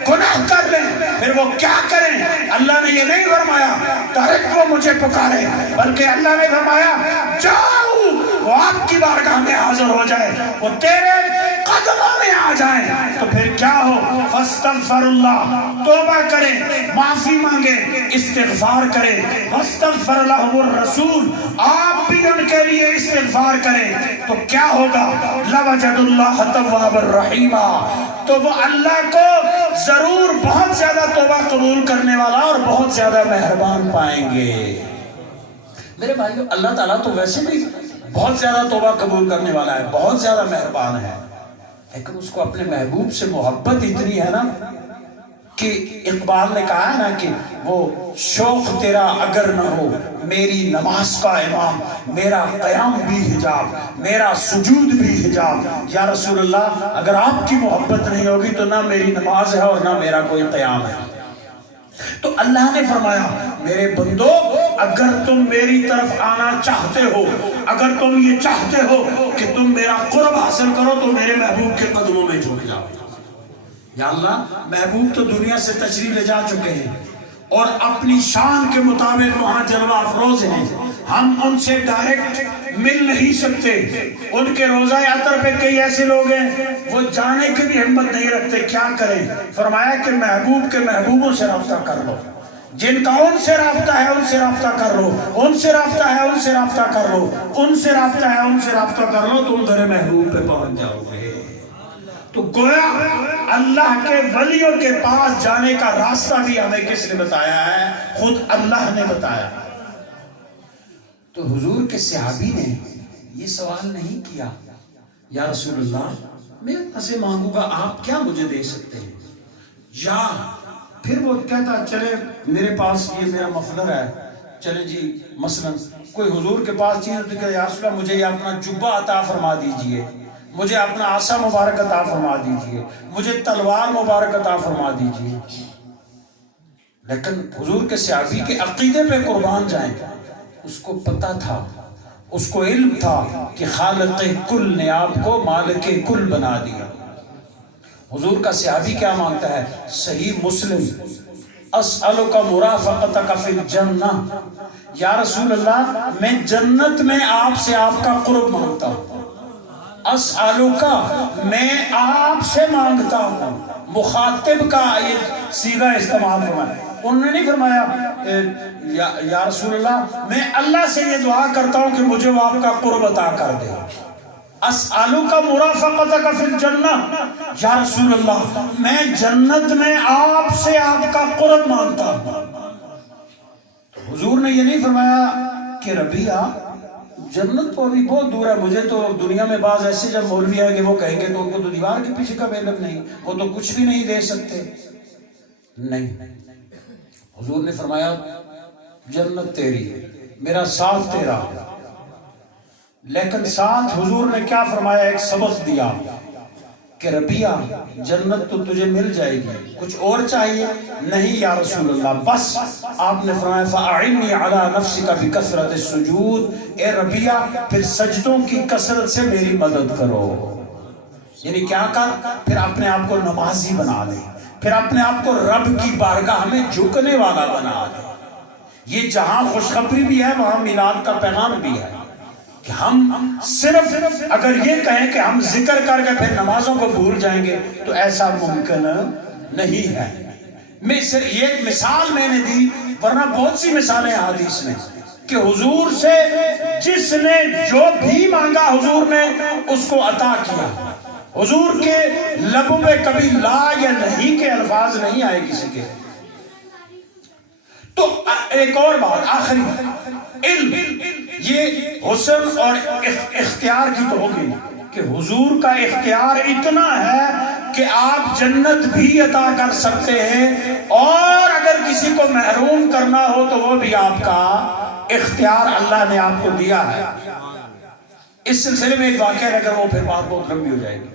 گناہ کر لیں، پھر وہ کیا کریں؟ اللہ نے یہ نہیں فرمایا ڈائریکٹ وہ مجھے پکارے، بلکہ اللہ نے فرمایا جاؤ، وہ آپ کی بارگاہ میں حاضر ہو جائے، وہ تیرے قدموں میں آ جائیں. تو پھر کیا ہو؟ فاستغفر اللہ، توبہ کریں، معافی مانگیں، استغفار کریں. واستغفر لهم الرسول، آپ بھی ان کے لیے استغفار کریں. تو کیا ہوگا؟ لوجد اللہ توابا الرحیما، تو وہ اللہ کو ضرور بہت زیادہ توبہ قبول کرنے والا اور بہت زیادہ مہربان پائیں گے. میرے بھائیو، اللہ تعالیٰ تو ویسے بھی بہت زیادہ توبہ قبول کرنے والا ہے، بہت زیادہ مہربان ہے، لیکن اس کو اپنے محبوب سے محبت اتنی ہے نا کہ اقبال نے کہا ہے نا کہ وہ شوق تیرا اگر نہ ہو میری نماز کا امام، میرا قیام بھی حجاب، میرا سجود بھی حجاب. یا رسول اللہ اگر آپ کی محبت نہیں ہوگی تو نہ میری نماز ہے اور نہ میرا کوئی قیام ہے. تو اللہ نے فرمایا میرے بندو اگر تم میری طرف آنا چاہتے ہو، اگر تم یہ چاہتے ہو کہ تم میرا قرب حاصل کرو تو میرے محبوب کے قدموں میں جھک جاؤ. یا اللہ محبوب تو دنیا سے تشریف لے جا چکے ہیں، اور اپنی شان کے مطابق وہاں جلوہ افروز ہیں، ہم ان سے ڈائریکٹ مل نہیں سکتے۔ ان کے روضہ عطر پہ کئی ایسے لوگ ہیں وہ جانے کی بھی ہمت نہیں رکھتے، کیا کریں؟ فرمایا کہ محبوب کے محبوبوں سے رابطہ کر لو، جن کا ان سے رابطہ ہے ان سے رابطہ کر لو، ان سے رابطہ ہے ان سے رابطہ کر لو، ان سے رابطہ ہے ان سے رابطہ کر لو، تم میرے محبوب پہ پہنچ جاؤ گے۔ تو گویا اللہ کے ولیوں کے پاس جانے کا راستہ بھی ہمیں کس نے بتایا ہے؟ خود اللہ نے بتایا۔ تو حضور کے صحابی نے یہ سوال نہیں کیا یا رسول اللہ میں اتنا سے مانگوں گا، آپ کیا مجھے دے سکتے ہیں؟ یا پھر وہ کہتا چلے میرے پاس یہ میرا مفلر ہے، چلے جی مثلا کوئی حضور کے پاس چیز ہوتی کہ یا رسول اللہ مجھے یہ اپنا جبہ عطا فرما دیجئے، مجھے اپنا عصا مبارک عطا فرما دیجئے، مجھے تلوار مبارک عطا فرما دیجئے۔ لیکن حضور کے صحابی کے عقیدے پہ قربان جائیں، اس کو پتہ تھا، اس کو علم تھا کہ خالق کل نے آپ کو مالک کل بنا دیا۔ حضور کا صحابی کیا مانگتا ہے؟ صحیح مسلم، اسألک مرافقتک فی الجنہ، یا رسول اللہ میں جنت میں آپ سے آپ کا قرب مانگتا ہوں۔ اسألک میں آپ سے مانگتا ہوں، مخاطب کا یہ صیغہ استعمال فرمایا۔ انہوں نے نہیں فرمایا یا رسول اللہ میں اللہ سے یہ دعا کرتا ہوں کہ مجھے وہ آپ کا قرب عطا کر دے۔ اسألک مرافقتک فی الجنہ، یا رسول اللہ میں جنت میں آپ سے آپ کا قرب مانگتا ہوں۔ حضور نے یہ نہیں فرمایا کہ ربیہ جنت تو ابھی بہت دور ہے، مجھے تو دنیا میں بعض ایسے جب مولوی آئے کہ وہ کہیں گے تو ان کو تو دیوار کے پیچھے کا علم نہیں، وہ تو کچھ بھی نہیں دے سکتے۔ نہیں، حضور نے فرمایا جنت تیری، میرا ساتھ تیرا۔ لیکن ساتھ حضور نے کیا فرمایا؟ ایک سبق دیا کہ ربیہ جنت تو تجھے مل جائے گی، کچھ اور چاہیے؟ نہیں یا رسول اللہ، بس آپ نے فرمایا فَأَعِنِّي عَلَى نَفْسِكَ بِكَثْرَةِ السُّجُودِ، اے ربیہ پھر سجدوں کی کثرت سے میری مدد کرو۔ یعنی کیا کر؟ پھر اپنے آپ کو نمازی بنا لے، پھر اپنے آپ کو رب کی بارگاہ میں جھکنے والا بنا لے۔ یہ جہاں خوشخبری بھی ہے وہاں میلاد کا پیغام بھی ہے کہ ہم صرف اگر یہ کہیں کہ ہم ذکر کر کے پھر نمازوں کو بھول جائیں گے تو ایسا ممکن نہیں ہے۔ میں صرف یہ مثال میں نے دی، ورنہ بہت سی مثالیں حدیث میں کہ حضور سے جس نے جو بھی مانگا حضور نے اس کو عطا کیا۔ حضور کے لبوں میں کبھی لا یا نہیں کے الفاظ نہیں آئے کسی کے۔ تو ایک اور بات آخری، علم یہ حسن اور اختیار کی تو ہوگی کہ حضور کا اختیار اتنا ہے کہ آپ جنت بھی عطا کر سکتے ہیں، اور اگر کسی کو محروم کرنا ہو تو وہ بھی آپ کا اختیار اللہ نے آپ کو دیا ہے۔ اس سلسلے میں ایک واقعہ ہے، اگر وہ پھر بات بہت لمبی ہو جائے گی۔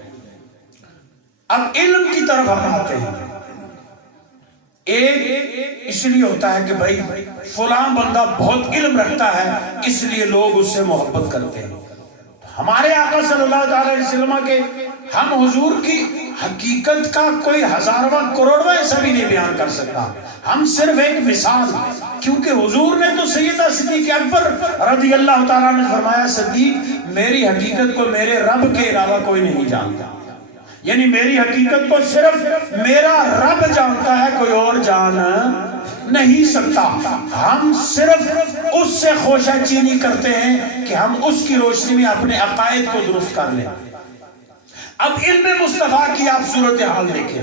اب علم کی طرف ہم آتے ہیں۔ ایک اس لیے ہوتا ہے کہ بھائی فلاں بندہ بہت علم رکھتا ہے اس لیے لوگ اس سے محبت کرتے ہیں۔ ہمارے آقا صلی اللہ علیہ وسلم کے ہم حضور کی حقیقت کا کوئی ہزارواں کروڑواں ایسا بھی نہیں بیان کر سکتا، ہم صرف ایک مثال، کیونکہ حضور نے تو سیدہ صدیق اکبر رضی اللہ تعالیٰ نے فرمایا صدیق میری حقیقت کو میرے رب کے علاوہ کوئی نہیں جانتا، یعنی میری حقیقت کو صرف میرا رب جانتا ہے، کوئی اور جان نہیں سکتا۔ ہم صرف اس سے خوشہ چینی کرتے ہیں کہ ہم اس کی روشنی میں اپنے عقائد کو درست کر لیں۔ اب علم مصطفیٰ کی آپ صورتحال دیکھیں۔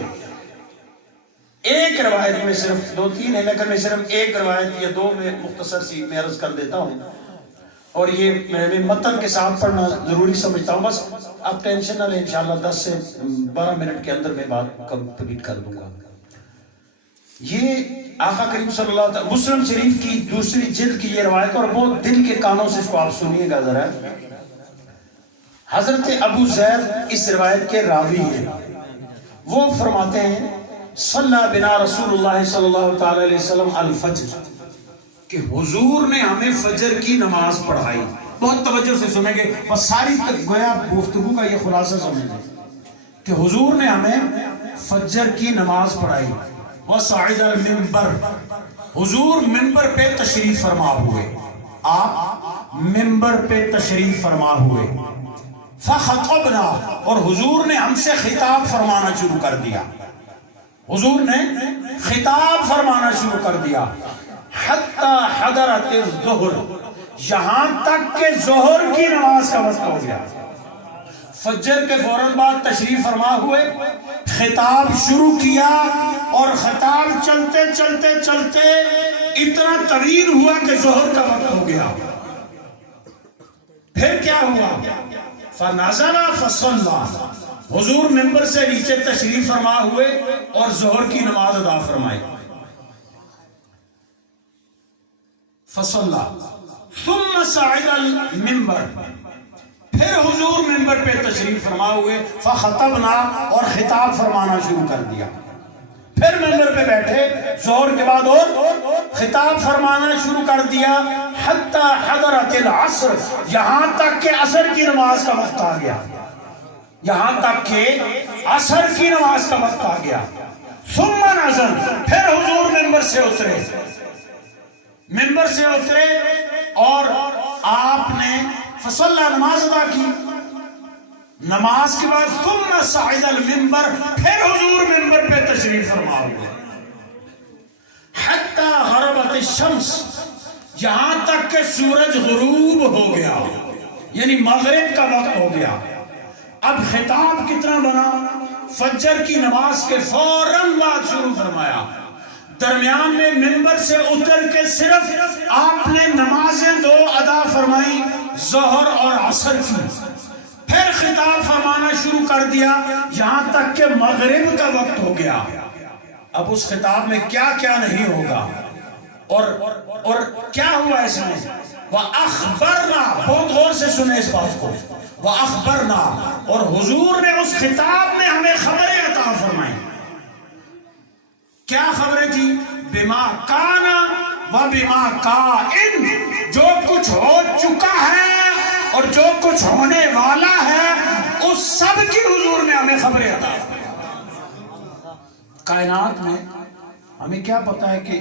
ایک روایت میں صرف دو تین ہے، لیکن میں صرف ایک روایت یا دو میں مختصر سی میں عرض کر دیتا ہوں، اور یہ میں متن کے ساتھ پڑھنا ضروری سمجھتا ہوں۔ بس آپ ٹینشن نہ لیں، انشاءاللہ 10 سے 12 منٹ کے اندر میں بات کمپلیٹ کر دوں گا۔ یہ آقا کریم صلی اللہ علیہ وسلم مسلم شریف کی دوسری جلد کی یہ روایت، اور بہت دل کے کانوں سے اس کو آپ سنیے گا ذرا۔ حضرت ابو زید اس روایت کے راوی ہیں، وہ فرماتے ہیں صلی بنا رسول اللہ صلی اللہ تعالی علیہ وسلم الفجر، کہ حضور نے ہمیں فجر کی نماز پڑھائی۔ بہت توجہ سے سنیں گے، بس ساری گویا گفتگو کا یہ خلاصہ سمجھ لیں کہ حضور نے ہمیں فجر کی نماز پڑھائی۔ وَصَعِدَ الْمِنْبَرَ، حضور منبر پہ تشریف فرما ہوئے، آپ منبر پہ تشریف فرما ہوئے، فخطبنا، اور حضور نے ہم سے خطاب فرمانا شروع کر دیا، حضور نے خطاب فرمانا شروع کر دیا، حتی حضرت الظہر، یہاں تک کہ ظہر کی نماز کا وقت ہو گیا۔ فجر کے فوراً بعد تشریف فرما ہوئے، خطاب شروع کیا، اور خطاب چلتے چلتے چلتے اتنا طویل ہوا کہ ظہر کا وقت ہو گیا۔ پھر کیا ہوا؟ فنزل فصلی، حضور منبر سے نیچے تشریف فرما ہوئے اور ظہر کی نماز ادا فرمائی۔ فصلی ثم صعد المنبر، پھر حضور منبر پہ تشریف فرما ہوئے، فخطبنا، اور خطاب فرمانا شروع کر دیا۔ پھر منبر پہ بیٹھے، ظہر کے بعد اور خطاب فرمانا شروع کر دیا، حتی حضرت العصر، یہاں تک کہ عصر کی نماز کا وقت آ گیا، یہاں تک کہ عصر کی نماز کا وقت آ گیا۔ ثم نزل، پھر حضور منبر سے اترے، منبر سے اترے اور آپ نے فصلی، نماز ادا کی۔ نماز کے بعد ثم صعد المنبر، پھر حضور منبر پہ تشریف فرما ہوئے، حتی غربت الشمس، یہاں تک کہ سورج غروب ہو گیا، یعنی مغرب کا وقت ہو گیا۔ اب خطاب کتنا بنا؟ فجر کی نماز کے فوراً بعد شروع فرمایا، درمیان میں منبر سے اتر کے صرف آپ نے نمازیں دو ادا فرمائی، ظہر اور عصر کی، پھر خطاب فرمانا شروع کر دیا یہاں تک کہ مغرب کا وقت ہو گیا۔ اب اس خطاب میں کیا کیا نہیں ہوگا اور کیا ہوا اس میں؟ وَأَخْبَرْنَا، بہت غور سے سنیں اس بات کو، وَأَخْبَرْنَا، اور حضور نے اس خطاب میں ہمیں خبریں عطا فرمائیں۔ کیا خبریں تھی؟ بما کان و بما کائن، جو کچھ ہو چکا ہے اور جو کچھ ہونے والا ہے، اس سب کی حضور نے ہمیں خبریں عطا فرمائیں۔ کائنات میں ہمیں کیا پتا ہے کہ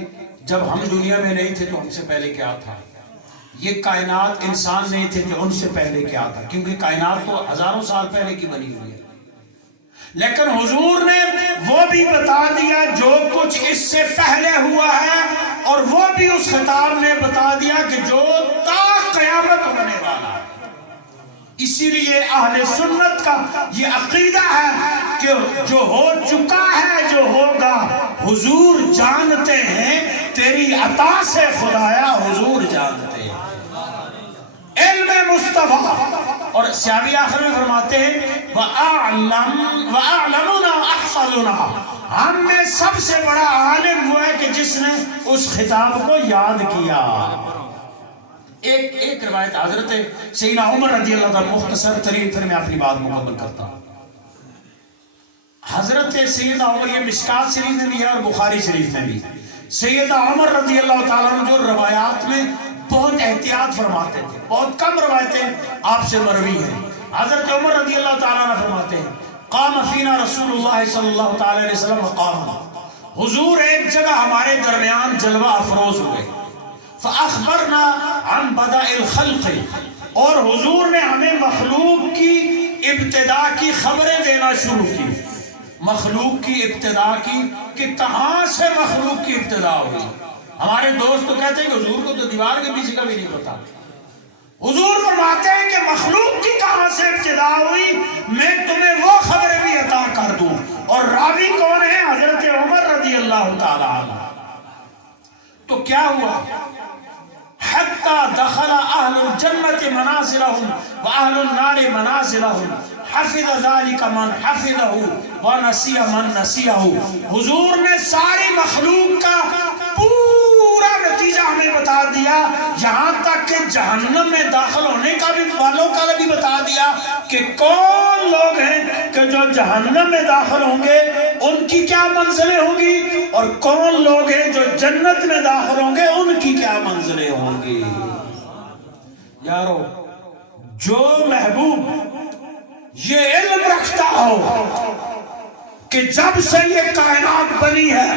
جب ہم دنیا میں نہیں تھے تو ہم سے پہلے کیا تھا؟ یہ کائنات انسان نہیں تھے کہ ان سے پہلے کیا تھا، کیونکہ کائنات تو ہزاروں سال پہلے کی بنی ہوئی ہے، لیکن حضور نے وہ بھی بتا دیا جو کچھ اس سے پہلے ہوا ہے، اور وہ بھی اس خطاب نے بتا دیا کہ جو تا قیامت ہونے والا ہے۔ اسی لیے اہل سنت کا یہ عقیدہ ہے کہ جو ہو چکا ہے، جو ہوگا، حضور جانتے ہیں، تیری عطا سے خدایا حضور جانتے ہیں۔ علم مصطفیٰ، اور سیابی آخر میں فرماتے ہیں وَأَعْلَمُنَا أَحْفَظُنَا، ہم میں سب سے بڑا عالم وہ ہے کہ جس نے اس خطاب کو یاد کیا۔ ایک روایت حضرت سیدنا عمر رضی اللہ عنہ، مختصر ترین، پھر میں اپنی بات مکمل کرتا ہوں۔ حضرت سیدنا عمر، یہ مشکات شریف میں بھی ہے اور بخاری شریف میں بھی، سیدنا عمر رضی اللہ تعالیٰ عنہ جو روایات میں بہت احتیاط فرماتے تھے، بہت کم روایتیں آپ سے مروی ہیں۔ حضرت عمر رضی اللہ تعالیٰ عنہ فرماتے ہیں قام فینا رسول اللہ صلی اللہ تعالیٰ علیہ وسلم مقام، حضور ایک جگہ ہمارے درمیان جلوہ افروز ہوئے، فاخبرنا عن بدء الخلق، اور حضور نے ہمیں مخلوق کی ابتدا کی خبریں دینا شروع کی، مخلوق کی ابتدا کی کہ کہاں سے مخلوق کی ابتدا ہوئی۔ ہمارے دوست تو کہتے ہیں کہ حضور کو تو دیوار کے پیچھے کا بھی نہیں پتا، حضور فرماتے ہیں کہ مخلوق کی کہاں سے ابتدا ہوئی، میں تمہیں وہ خبریں بھی عطا کر دوں۔ اور راوی کون ہے؟ حضرت عمر رضی اللہ تعالیٰ عنہ۔ تو کیا ہوا؟ حتی دخل اہل الجنت منازلہم واہل النار منازلہم، حفظ ذلك من حفظہ ونسی من نسیہ۔ حضور نے ساری مخلوق کا پورا نتیجہ ہمیں بتا دیا، یہاں تک کہ جہنم میں داخل ہونے کا بھی والوں کا بھی بتا دیا کہ کون لوگ ہیں کہ جو جہنم میں داخل ہوں گے ان کی کیا منزلیں ہوں گی، اور کون لوگ ہیں جو جنت میں داخل ہوں گے ان کی کیا منزلیں ہوں گی۔ یارو، جو محبوب یہ علم رکھتا ہو کہ جب سے یہ کائنات بنی ہے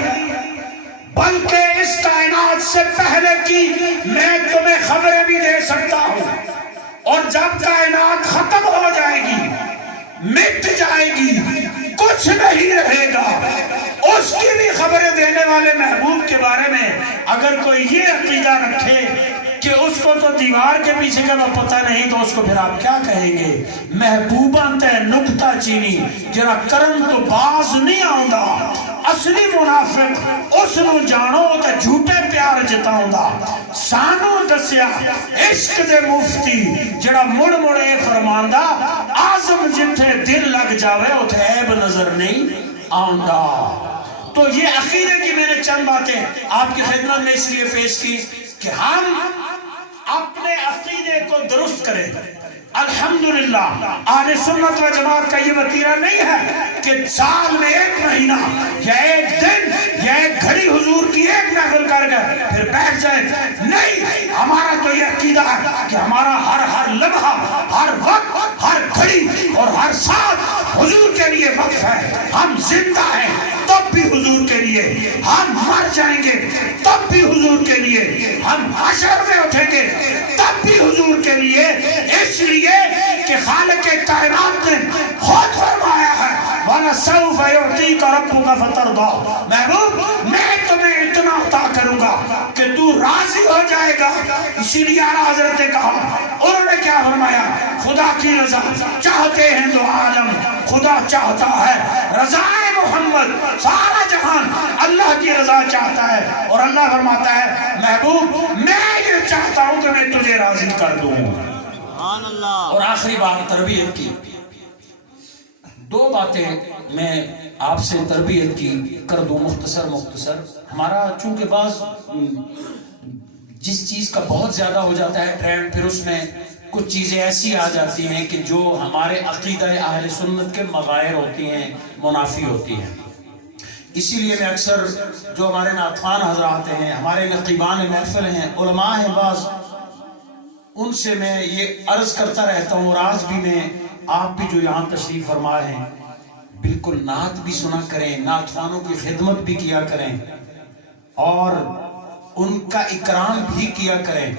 بلکہ اس کائنات سے پہلے کی میں تمہیں خبریں بھی دے سکتا ہوں، اور جب کائنات ختم ہو جائے گی، مٹ جائے گی، کچھ نہیں رہے گا، اس کی بھی خبریں دینے والے محبوب کے بارے میں اگر کوئی یہ عقیدہ رکھے کہ اس کو تو دیوار کے پیچھے کا پتہ نہیں، تو اس کو پھر آپ کیا کہیں گے؟ محبوباں تے نکتہ چینی جرا کرن تو باز نہیں آؤندا، اصلی منافق اس نو جانو تے جھوٹے پیار جتاؤندا۔ سانو دسیا عشق دے مفتی جڑا مڑ مڑ اے فرماندا، آزم جتھے دل لگ جاوے اتھے عیب نظر نہیں آؤندا۔ تو یہ عقیدے کی میں نے چند باتیں آپ کی خدمت میں اس لیے پیش کی کہ ہم اپنے عقیدے کو درست کریں۔ الحمدللہ اہل سنت و جماعت کا یہ وتیرہ نہیں ہے کہ سال میں ایک مہینہ یا ایک دن یا ایک گھڑی حضور کی ایک محفل کر گئے پھر بیٹھ جائے، نہیں، ہمارا تو یہ عقیدہ ہے کہ ہمارا ہر لمحہ، ہر وقت، ہر گھڑی اور ہر ساتھ حضور کے لیے وقف ہے۔ ہم زندہ ہیں تب بھی حضور کے لیے، ہم مر جائیں گے تب بھی حضور کے لیے، ہم حشر میں اٹھیں گے تب بھی حضور کے لیے، اس لیے کہ خالق کائنات نے خود فرمایا ہے وَلَسَوْفَ يُعْطِيكَ رَبُّكَ فَتَرْضَىٰ، محبوب میں تمہیں اتنا عطا کروں گا کہ تو راضی ہو جائے گا۔ اسی لیے اعلیٰ حضرت نے کہا، انہوں نے کیا فرمایا؟ خدا کی رضا چاہتے ہیں دو عالم، خدا چاہتا ہے رضا محمد، سارا جہان اللہ کی رضا چاہتا ہے، اور اللہ فرماتا ہے محبوب میں یہ چاہتا ہوں کہ میں تجھے راضی کر دوں۔ اور آخری بات تربیت کی، دو باتیں میں آپ سے تربیت کی کر دوں مختصر۔ ہمارا چونکہ بعض جس چیز کا بہت زیادہ ہو جاتا ہے ٹرینڈ، پھر اس میں کچھ چیزیں ایسی آ جاتی ہیں کہ جو ہمارے عقیدہ اہل سنت کے مغائر ہوتی ہیں، منافی ہوتی ہیں۔ اسی لیے میں اکثر جو ہمارے نعتخوان حضرات ہیں، ہمارے نقیبان محفل ہیں، علماء ہیں بعض، ان سے میں یہ عرض کرتا رہتا ہوں، اور آج بھی میں آپ بھی جو یہاں تشریف فرما ہیں بالکل نعت بھی سنا کریں، نعتخوانوں کی خدمت بھی کیا کریں اور ان کا اکرام بھی کیا کریں،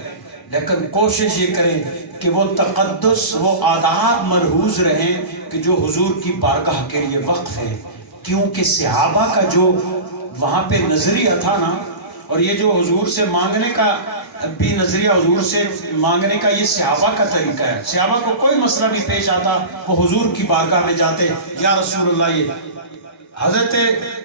لیکن کوشش یہ کریں کہ وہ تقدس، وہ آداب ملحوظ رہیں کہ جو حضور کی بارگاہ کے لیے وقف ہے، کیونکہ صحابہ کا جو وہاں پہ نظریہ تھا نا، اور یہ جو حضور سے مانگنے کا بھی نظریہ، حضور سے مانگنے کا یہ صحابہ کا طریقہ ہے۔ صحابہ کو کوئی مسئلہ بھی پیش آتا وہ حضور کی بارگاہ میں جاتے، یا رسول اللہ۔ یہ حضرت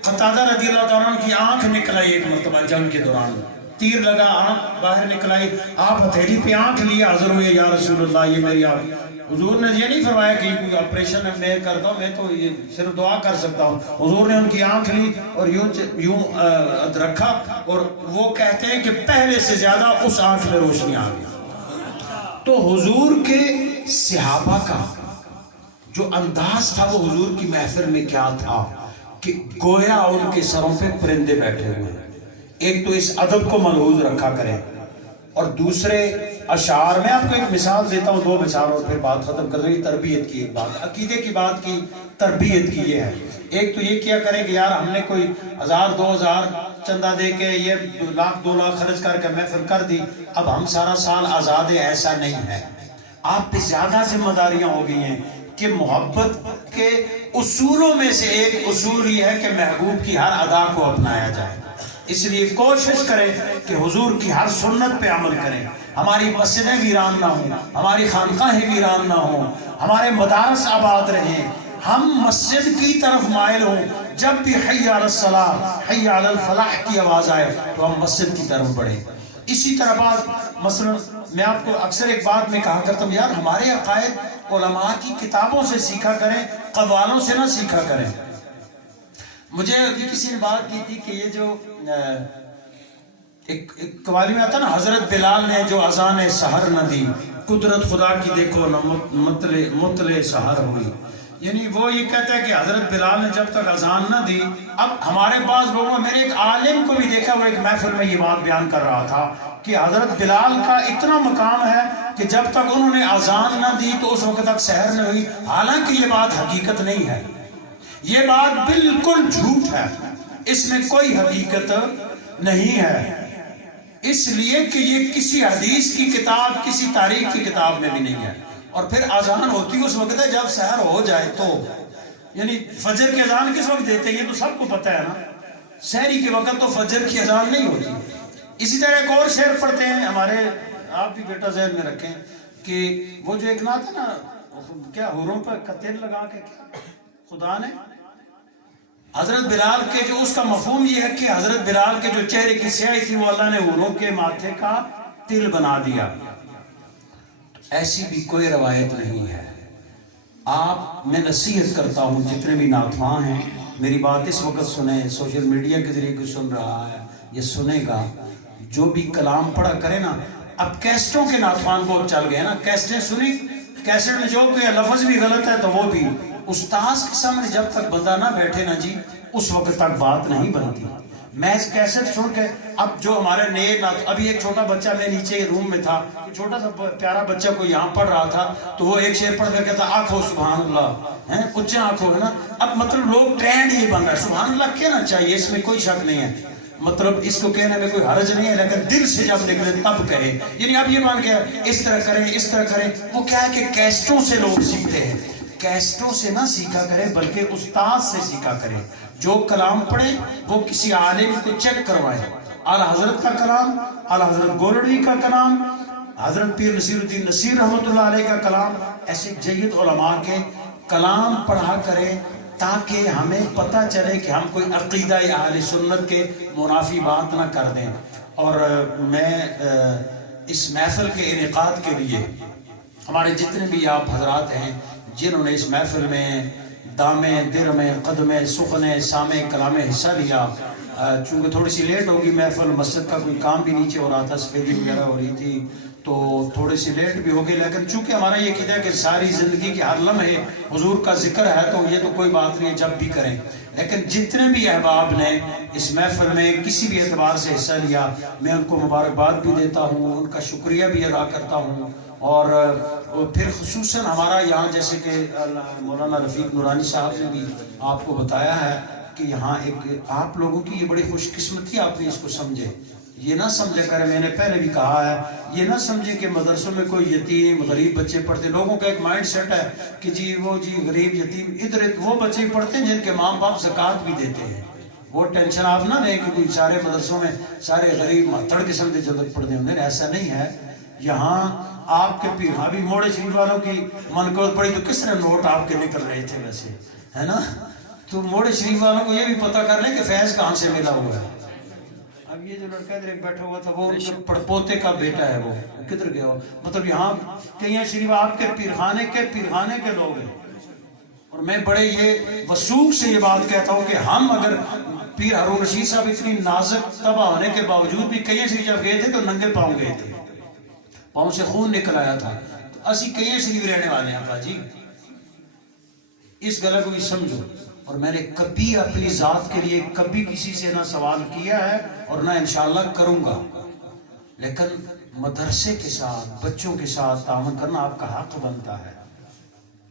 قتادہ رضی اللہ عنہ کی آنکھ نکل آئی ایک مرتبہ جنگ کے دوران، تیر لگا، آنکھ باہر نکل آئی، آپ ہتھیلی پہ آنکھ لیے حاضر ہوئے، یا رسول اللہ یہ میری آنکھ۔ حضور نے یہ نہیں فرمایا کہ آپریشن میں کرتا ہوں، میں تو یہ صرف دعا کر سکتا ہوں۔ حضور نے ان کی آنکھ لی اور یوں رکھا، اور وہ کہتے ہیں کہ پہلے سے زیادہ اس آنکھ میں روشنی آ گئی۔ تو حضور کے صحابہ کا جو انداز تھا وہ حضور کی محفل میں کیا تھا کہ گویا ان کے سروں پہ پرندے بیٹھے ہوئے ہیں۔ ایک تو اس ادب کو ملحوظ رکھا کریں، اور دوسرے اشعار میں آپ کو ایک مثال دیتا ہوں، دو مثال اور پھر بات ختم کر رہی۔ تربیت کی ایک بات، عقیدے کی بات کی، تربیت کی یہ ہے۔ ایک تو یہ کیا کریں کہ یار ہم نے کوئی 1000 2000 چندہ دے کے یہ 1 لاکھ 2 لاکھ خرچ کر کے محفل کر دی، اب ہم سارا سال آزاد ہیں، ایسا نہیں ہے۔ آپ پہ زیادہ ذمہ داریاں ہو گئی ہیں کہ محبت کے اصولوں میں سے ایک اصول یہ ہے کہ محبوب کی ہر ادا کو اپنایا جائے۔ اس لیے کوشش کریں کہ حضور کی ہر سنت پہ عمل کریں، ہماری مسجدیں ویران نہ ہوں، ہماری خانقاہیں ویران نہ ہوں، ہمارے مدارس آباد رہیں، ہم مسجد کی طرف مائل ہوں۔ جب بھی حی علی الصلاۃ، حی علی الفلاح کی آواز آئے تو ہم مسجد کی طرف بڑھیں۔ اسی طرح بعد مثلا میں آپ کو اکثر ایک بات میں کہا کرتا ہوں، یار ہمارے عقائد علماء کی کتابوں سے سیکھا کریں، قوالوں سے نہ سیکھا کریں۔ مجھے ابھی کسی نے بات کی تھی کہ یہ جو ایک قوالی میں آتا نا، حضرت بلال نے جو اذان سحر نہ دی، قدرت خدا کی دیکھو نہ مطلع سحر ہوئی، یعنی وہ یہ کہتا ہے کہ حضرت بلال نے جب تک اذان نہ دی، اب ہمارے پاس لوگوں، میں نے ایک عالم کو بھی دیکھا، وہ ایک محفل میں یہ بات بیان کر رہا تھا کہ حضرت بلال کا اتنا مقام ہے کہ جب تک انہوں نے اذان نہ دی تو اس وقت تک سحر نہ ہوئی، حالانکہ یہ بات حقیقت نہیں ہے، یہ بات بالکل جھوٹ ہے، اس میں کوئی حقیقت نہیں ہے، اس لیے کہ یہ کسی حدیث کی کتاب، کسی تاریخ کی کتاب میں بھی نہیں ہے۔ اور پھر اذان ہوتی اس وقت ہے جب سحر ہو جائے تو، یعنی فجر کی اذان کس وقت دیتے ہیں یہ تو سب کو پتہ ہے نا، سحری کے وقت تو فجر کی اذان نہیں ہوتی۔ اسی طرح ایک اور شعر پڑھتے ہیں ہمارے، آپ بھی بیٹا ذہن میں رکھیں کہ وہ جو ایک نعت ہے نا، کیا حوروں پر تیل لگا کے کیا خدا نے، حضرت بلال کے جو اس کا مفہوم یہ ہے کہ حضرت بلال کے جو چہرے کی سیاہی تھی وہ اللہ نے حوروں کے ماتھے کا تل بنا دیا۔ ایسی بھی کوئی روایت نہیں ہے۔ آپ میں نصیحت کرتا ہوں جتنے بھی ناتخواں ہیں میری بات اس وقت سنیں، سوشل میڈیا کے ذریعے کوئی سن رہا ہے یہ سنے گا، جو بھی کلام پڑھا کرے نا، اب کیسٹوں کے ناتخوان کو چل گئے نا، کیسٹیں سنی، کیسٹ میں جو کہ لفظ بھی غلط ہے تو وہ بھی، استاذ کے سامنے جب تک بندہ نہ بیٹھے نا جی اس وقت تک بات نہیں بنتی۔ میں کیسٹ سن کے، اب جو ہمارے نئے، ابھی ایک چھوٹا بچہ میں نیچے روم میں تھا، چھوٹا سا پیارا بچہ کو یہاں پڑھ رہا تھا تو وہ ایک شعر پڑھ کر کہتا آنکھو سبحان اللہ، ہیں اچھے آنکھو ہے نا۔ اب مطلب لوگ ٹرینڈ یہ بن رہا ہے، سبحان اللہ کہنا چاہیے، اس میں کوئی شک نہیں ہے، مطلب اس کو کہنے میں کوئی حرج نہیں ہے، لیکن دل سے جب نکلے تب کہے، یعنی اب یہ مان کے اس طرح کریں اس طرح کریں۔ وہ کیا ہے کہ کیسٹوں سے لوگ سیکھتے ہیں، کیسٹوں سے نہ سیکھا کرے بلکہ استاذ سے سیکھا کرے۔ جو کلام پڑھے وہ کسی عالم کو چیک کروائے، اعلیٰ حضرت کا کلام، اعلیٰ حضرت گولڑوی کا کلام، حضرت پیر نصیر الدین نصیر رحمۃ اللہ علیہ کا کلام، ایسے جید علماء کے کلام پڑھا کرے تاکہ ہمیں پتہ چلے کہ ہم کوئی عقیدہ اہل سنت کے منافی بات نہ کر دیں۔ اور میں اس محفل کے انعقاد کے لیے ہمارے جتنے بھی آپ حضرات ہیں جنہوں نے اس محفل میں دامے درمے قدمے سخنے سامے کلام حصہ لیا، چونکہ تھوڑی سی لیٹ ہوگی محفل، مسجد کا کوئی کام بھی نیچے ہو رہا تھا، سفیدی وغیرہ ہو رہی تھی تو تھوڑی سی لیٹ بھی ہوگی، لیکن چونکہ ہمارا یہ عقیدہ ہے کہ ساری زندگی کے ہر لمحے حضور کا ذکر ہے تو یہ تو کوئی بات نہیں ہے، جب بھی کریں۔ لیکن جتنے بھی احباب نے اس محفل میں کسی بھی اعتبار سے حصہ لیا میں ان کو مبارکباد بھی دیتا ہوں، ان کا شکریہ بھی ادا کرتا ہوں۔ اور پھر خصوصاً ہمارا یہاں جیسے کہ مولانا رفیق نورانی صاحب نے بھی آپ کو بتایا ہے کہ یہاں ایک آپ لوگوں کی یہ بڑی خوش قسمتی، آپ نے اس کو سمجھے، یہ نہ سمجھے کرے، میں نے پہلے بھی کہا ہے، یہ نہ سمجھے کہ مدرسوں میں کوئی یتیم غریب بچے پڑھتے، لوگوں کا ایک مائنڈ سیٹ ہے کہ جی وہ جی غریب یتیم، ادھر وہ بچے پڑھتے ہیں جن کے ماں باپ زکوٰۃ بھی دیتے ہیں، وہ ٹینشن آپ نہ لیں کہ کوئی سارے مدرسوں میں سارے غریب مہتڑ قسم کے جدت پڑھتے ہوں، ایسا نہیں ہے۔ یہاں آپ کے پیر، ابھی موڑے شریف والوں کی منقبت پڑی تو کس طرح نوٹ آپ کے نکل رہے تھے ویسے، ہے نا، تو موڑے شریف والوں کو یہ بھی پتہ کر لیں کہ فیض کہاں سے ملا ہوا ہے۔ اب یہ جو لڑکا ادھر ایک بیٹھا ہوا تھا وہ پڑپوتے کا بیٹا ہے، وہ کدھر گیا ہو، مطلب یہاں کہیں شریف آپ کے پیرخانے کے لوگ ہیں۔ اور میں بڑے یہ وثوق سے یہ بات کہتا ہوں کہ ہم اگر پیر ہارون رشید صاحب اتنی نازک طبع ہونے کے باوجود بھی کہیں شریف جب گئے تھے تو ننگے پاؤں گئے تھے، پاؤں سے خون نکل آیا تھا، تو اسی کہیں شریف رہنے والے ہیں آپ جی، اس گلہ کو بھی سمجھو۔ اور میں نے کبھی اپنی ذات کے لیے کبھی کسی سے نہ سوال کیا ہے اور نہ انشاءاللہ کروں گا، لیکن مدرسے کے ساتھ بچوں کے ساتھ تعاون کرنا آپ کا حق بنتا ہے۔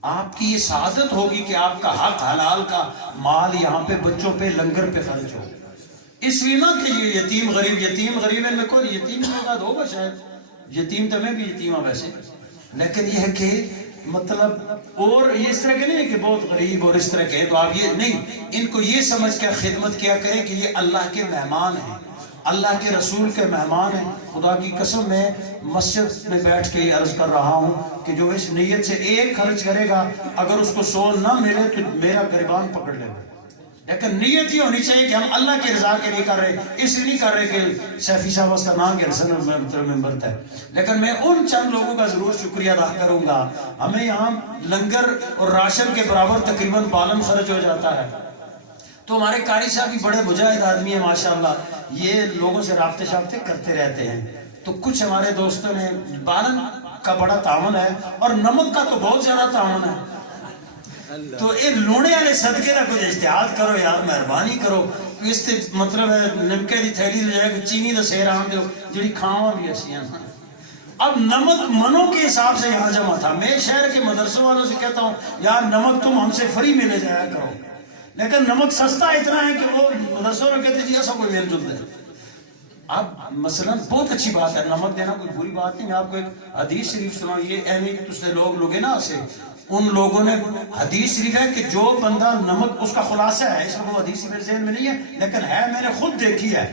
آپ کی یہ سعادت ہوگی کہ آپ کا حق حلال کا مال یہاں پہ بچوں پہ لنگر پہ خرچ ہو، اس لیے نہ کہ یہ یتیم غریب ان میں کوئی یتیم کی بات ہوگا، شاید یتیم تو میں بھی یتیم ہوں ویسے، لیکن یہ ہے کہ مطلب اور یہ اس طرح کے نہیں ہے کہ بہت غریب اور اس طرح کے، تو آپ یہ نہیں، ان کو یہ سمجھ کر خدمت کیا کریں کہ یہ اللہ کے مہمان ہیں، اللہ کے رسول کے مہمان ہیں۔ خدا کی قسم میں مسجد میں بیٹھ کے یہ عرض کر رہا ہوں کہ جو اس نیت سے ایک خرچ کرے گا اگر اس کو 100 نہ ملے تو میرا گریبان پکڑ لے گا، لیکن نیت یہ ہونی چاہیے کہ ہم اللہ کی رضا کے لیے کر رہے، اس لیے نہیں کر رہے کہ سیفی صاحب اس کا نام کے رسل میں برتا ہے۔ لیکن میں ان چند لوگوں کا ضرور شکریہ ادا کروں گا، ہمیں یہاں لنگر اور راشن کے برابر تقریباً بالن خرچ ہو جاتا ہے، تو ہمارے قاری صاحب بھی بڑے مجاہد آدمی ہیں ماشاءاللہ، یہ لوگوں سے رابطے شابطے کرتے رہتے ہیں، تو کچھ ہمارے دوستوں نے بالن کا بڑا تعاون ہے اور نمک کا تو بہت زیادہ تعاون ہے، تو ایک لونے والے صدقے کا کچھ اجتہاد کرو یار، مہربانی کرو، اس سے مطلب ہے نمکے دی تھیلی لے جائے کہ چینی دا سیر آن دیو جڑی کھاواں بھی ایسی ہیں۔ اب نمک منوں کے حساب سے یہاں جمع تھا، میں شہر کے مدرسوں والوں سے کہتا ہوں یار نمک تم ہم سے فری میں لے جایا کرو، لیکن نمک سستا اتنا ہے کہ وہ مدرسوں میں کہتے جی ایسا کوئی میل جلد ہے، اب مثلا بہت اچھی بات ہے نمک دینا کوئی بری بات نہیں. میں آپ کو ایک حدیث شریف سناؤں, یہ اہمی تُسے لوگ نا سے ان لوگوں نے حدیث شریف ہے کہ جو بندہ نمک, اس کا خلاصہ ہے, اس کو حدیث میرے ذہن میں نہیں ہے لیکن ہے, میں نے خود دیکھی ہے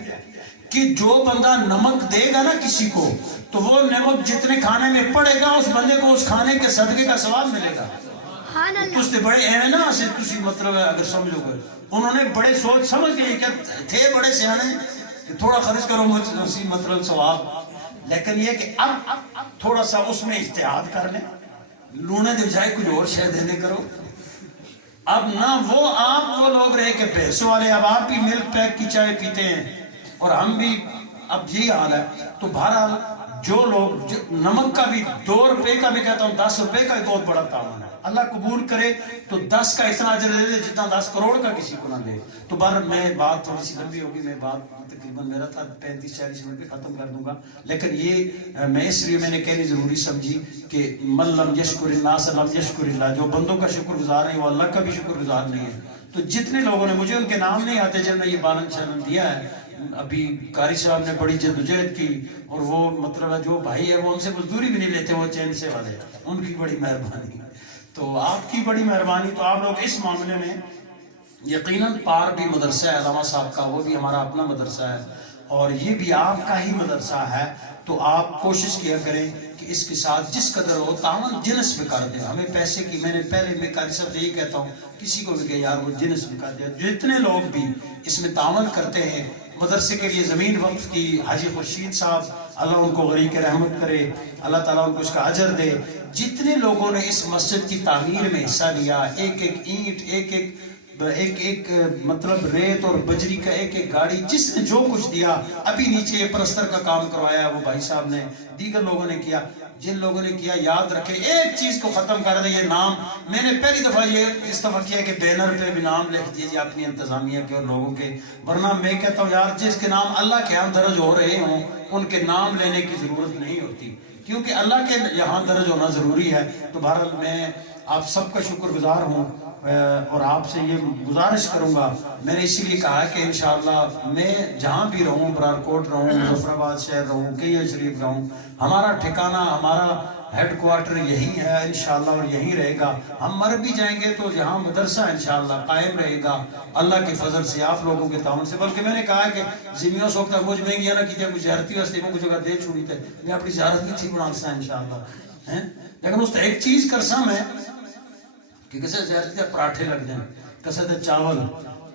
کہ جو بندہ نمک دے گا نا کسی کو تو وہ نمک جتنے کھانے میں پڑے گا اس بندے کو اس کھانے کے صدقے کا ثواب ملے گا. تُس تے بڑے اہم نا سے تُسی مطلب ہے اگر سمجھو گے, انہوں نے بڑے سوچ سمجھ گئے کہ تھے بڑے سیانے کہ تھوڑا خرچ کرو اسی مطلب ثواب, لیکن یہ کہ اب تھوڑا سا اس میں اجتہاد کر لیں, لونے دے بجائے کچھ اور شے دینے کرو. اب نہ وہ آپ وہ لوگ رہے کہ پیسوں والے, اب آپ بھی ملک پیک کی چائے پیتے ہیں اور ہم بھی, اب یہی حال ہے. تو بہرحال جو لوگ نمک کا بھی 2 روپے کا بھی کہتا ہوں 10 روپے کا بھی بہت بڑا تعاون ہے, اللہ قبول کرے تو 10 کا اتنا اجر دے دے جتنا 10 کروڑ کا کسی کو نہ دے. تو بہرحال میں بات تھوڑی سی لمبی ہوگی, میں بات تقریباً میرا تھا 35-40 منٹ پہ ختم کر دوں گا, لیکن یہ میں اس لیے میں نے کہنی ضروری سمجھی کہ من لم یشکر الناس لم یشکر اللہ, جو بندوں کا شکر گزار ہے وہ اللہ کا بھی شکر گزار نہیں ہے. تو جتنے لوگوں نے, مجھے ان کے نام نہیں آتے جن نے یہ بالن چلن دیا ہے, ابھی قاری صاحب نے بڑی جدوجہد کی اور وہ مطلب ہے جو بھائی ہے وہ ان سے مزدوری بھی نہیں لیتے, وہ چین سے والے, ان کی بڑی مہربانی. تو آپ کی بڑی مہربانی. تو آپ لوگ اس معاملے میں یقیناً پار بھی مدرسہ ہے علامہ صاحب کا, وہ بھی ہمارا اپنا مدرسہ ہے اور یہ بھی آپ کا ہی مدرسہ ہے. تو آپ کوشش کیا کریں کہ اس کے ساتھ جس قدر ہو تعاون جنس میں کر دیں. ہمیں پیسے کی, میں نے پہلے میں قاری صاحب سے یہی کہتا ہوں کسی کو بھی کہ یار وہ جنس میں کر دیا. جتنے لوگ بھی اس میں تعاون کرتے ہیں, مدرسے کے لیے زمین وقف کی حاجی خورشید صاحب, اللہ ان کو غریق رحمت کرے, اللہ تعالیٰ ان کو اس کا اجر دے. جتنے لوگوں نے اس مسجد کی تعمیر میں حصہ لیا, ایک ایک اینٹ, ایک مطلب ریت اور بجری کا ایک گاڑی, جس نے جو کچھ دیا, ابھی نیچے پرستر کا کام کروایا وہ بھائی صاحب نے, دیگر لوگوں نے کیا, جن لوگوں نے کیا یاد رکھے ایک چیز کو ختم کر دے. یہ نام میں نے پہلی دفعہ یہ اس دفعہ کیا کہ بینر پہ بھی نام لکھ دیجیے اپنی انتظامیہ کے اور لوگوں کے, ورنہ میں کہتا ہوں یار جس کے نام اللہ کے ہاں درج ہو رہے ہوں ان کے نام لینے کی ضرورت نہیں ہوتی, کیونکہ اللہ کے یہاں درج ہونا ضروری ہے. تو بہرحال میں آپ سب کا شکر گزار ہوں اور آپ سے یہ گزارش کروں گا, میں نے اسی لیے کہا کہ انشاءاللہ میں جہاں بھی رہوں, برارکوٹ رہوں, مظفر آباد شہر رہوں, کیہ شریف رہوں, ہمارا ٹھکانہ, ہمارا ہیڈ کوارٹر یہی ہے انشاءاللہ اور یہی رہے گا. ہم مر بھی جائیں گے تو یہاں مدرسہ انشاءاللہ قائم رہے گا اللہ کے فضل سے, آپ لوگوں کے تعاون سے. بلکہ میں نے کہا کہ زمیوں سوکتا کچھ میں گیا نا کہ کچھ زیارتی واسطے میں کچھ جگہ دے چھوڑی تھے, میں اپنی زیارت بھی تھی بنا سا انشاءاللہ. لیکن اس ایک چیز کرسا میں کہ کسے زیارتی تھے پراٹھے لگ جائیں, کسے تھے چاول,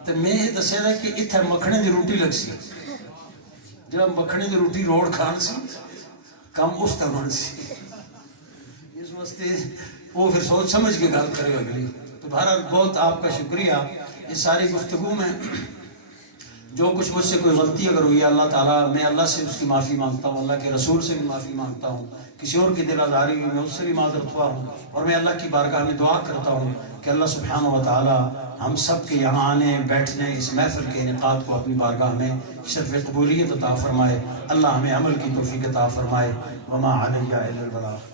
تو میں یہ دسے دا کہ اتھے مکھنے دی روٹی لگ سی, جب مکھنے دی روٹی روڑ کھان سی کم اس تمن سی, اس واسطے وہ پھر سوچ سمجھ کے گل کرے اگلی. تو بہرحال بہت آپ کا شکریہ. اس ساری گفتگو میں جو کچھ مجھ سے کوئی غلطی اگر ہوئی, اللہ تعالیٰ, میں اللہ سے اس کی معافی مانگتا ہوں, اللہ کے رسول سے بھی معافی مانگتا ہوں, کسی اور کی دل آزاری ہوئی میں اس سے بھی معذرت ہوا ہوں, اور میں اللہ کی بارگاہ میں دعا کرتا ہوں کہ اللہ سبحانہ و تعالیٰ ہم سب کے یہاں آنے بیٹھنے اس محفل کے انعقاد کو اپنی بارگاہ میں شرف قبولیت عطا فرمائے, اللہ ہمیں عمل کی توفیق عطا فرمائے. وما علیہ الا البلاغ.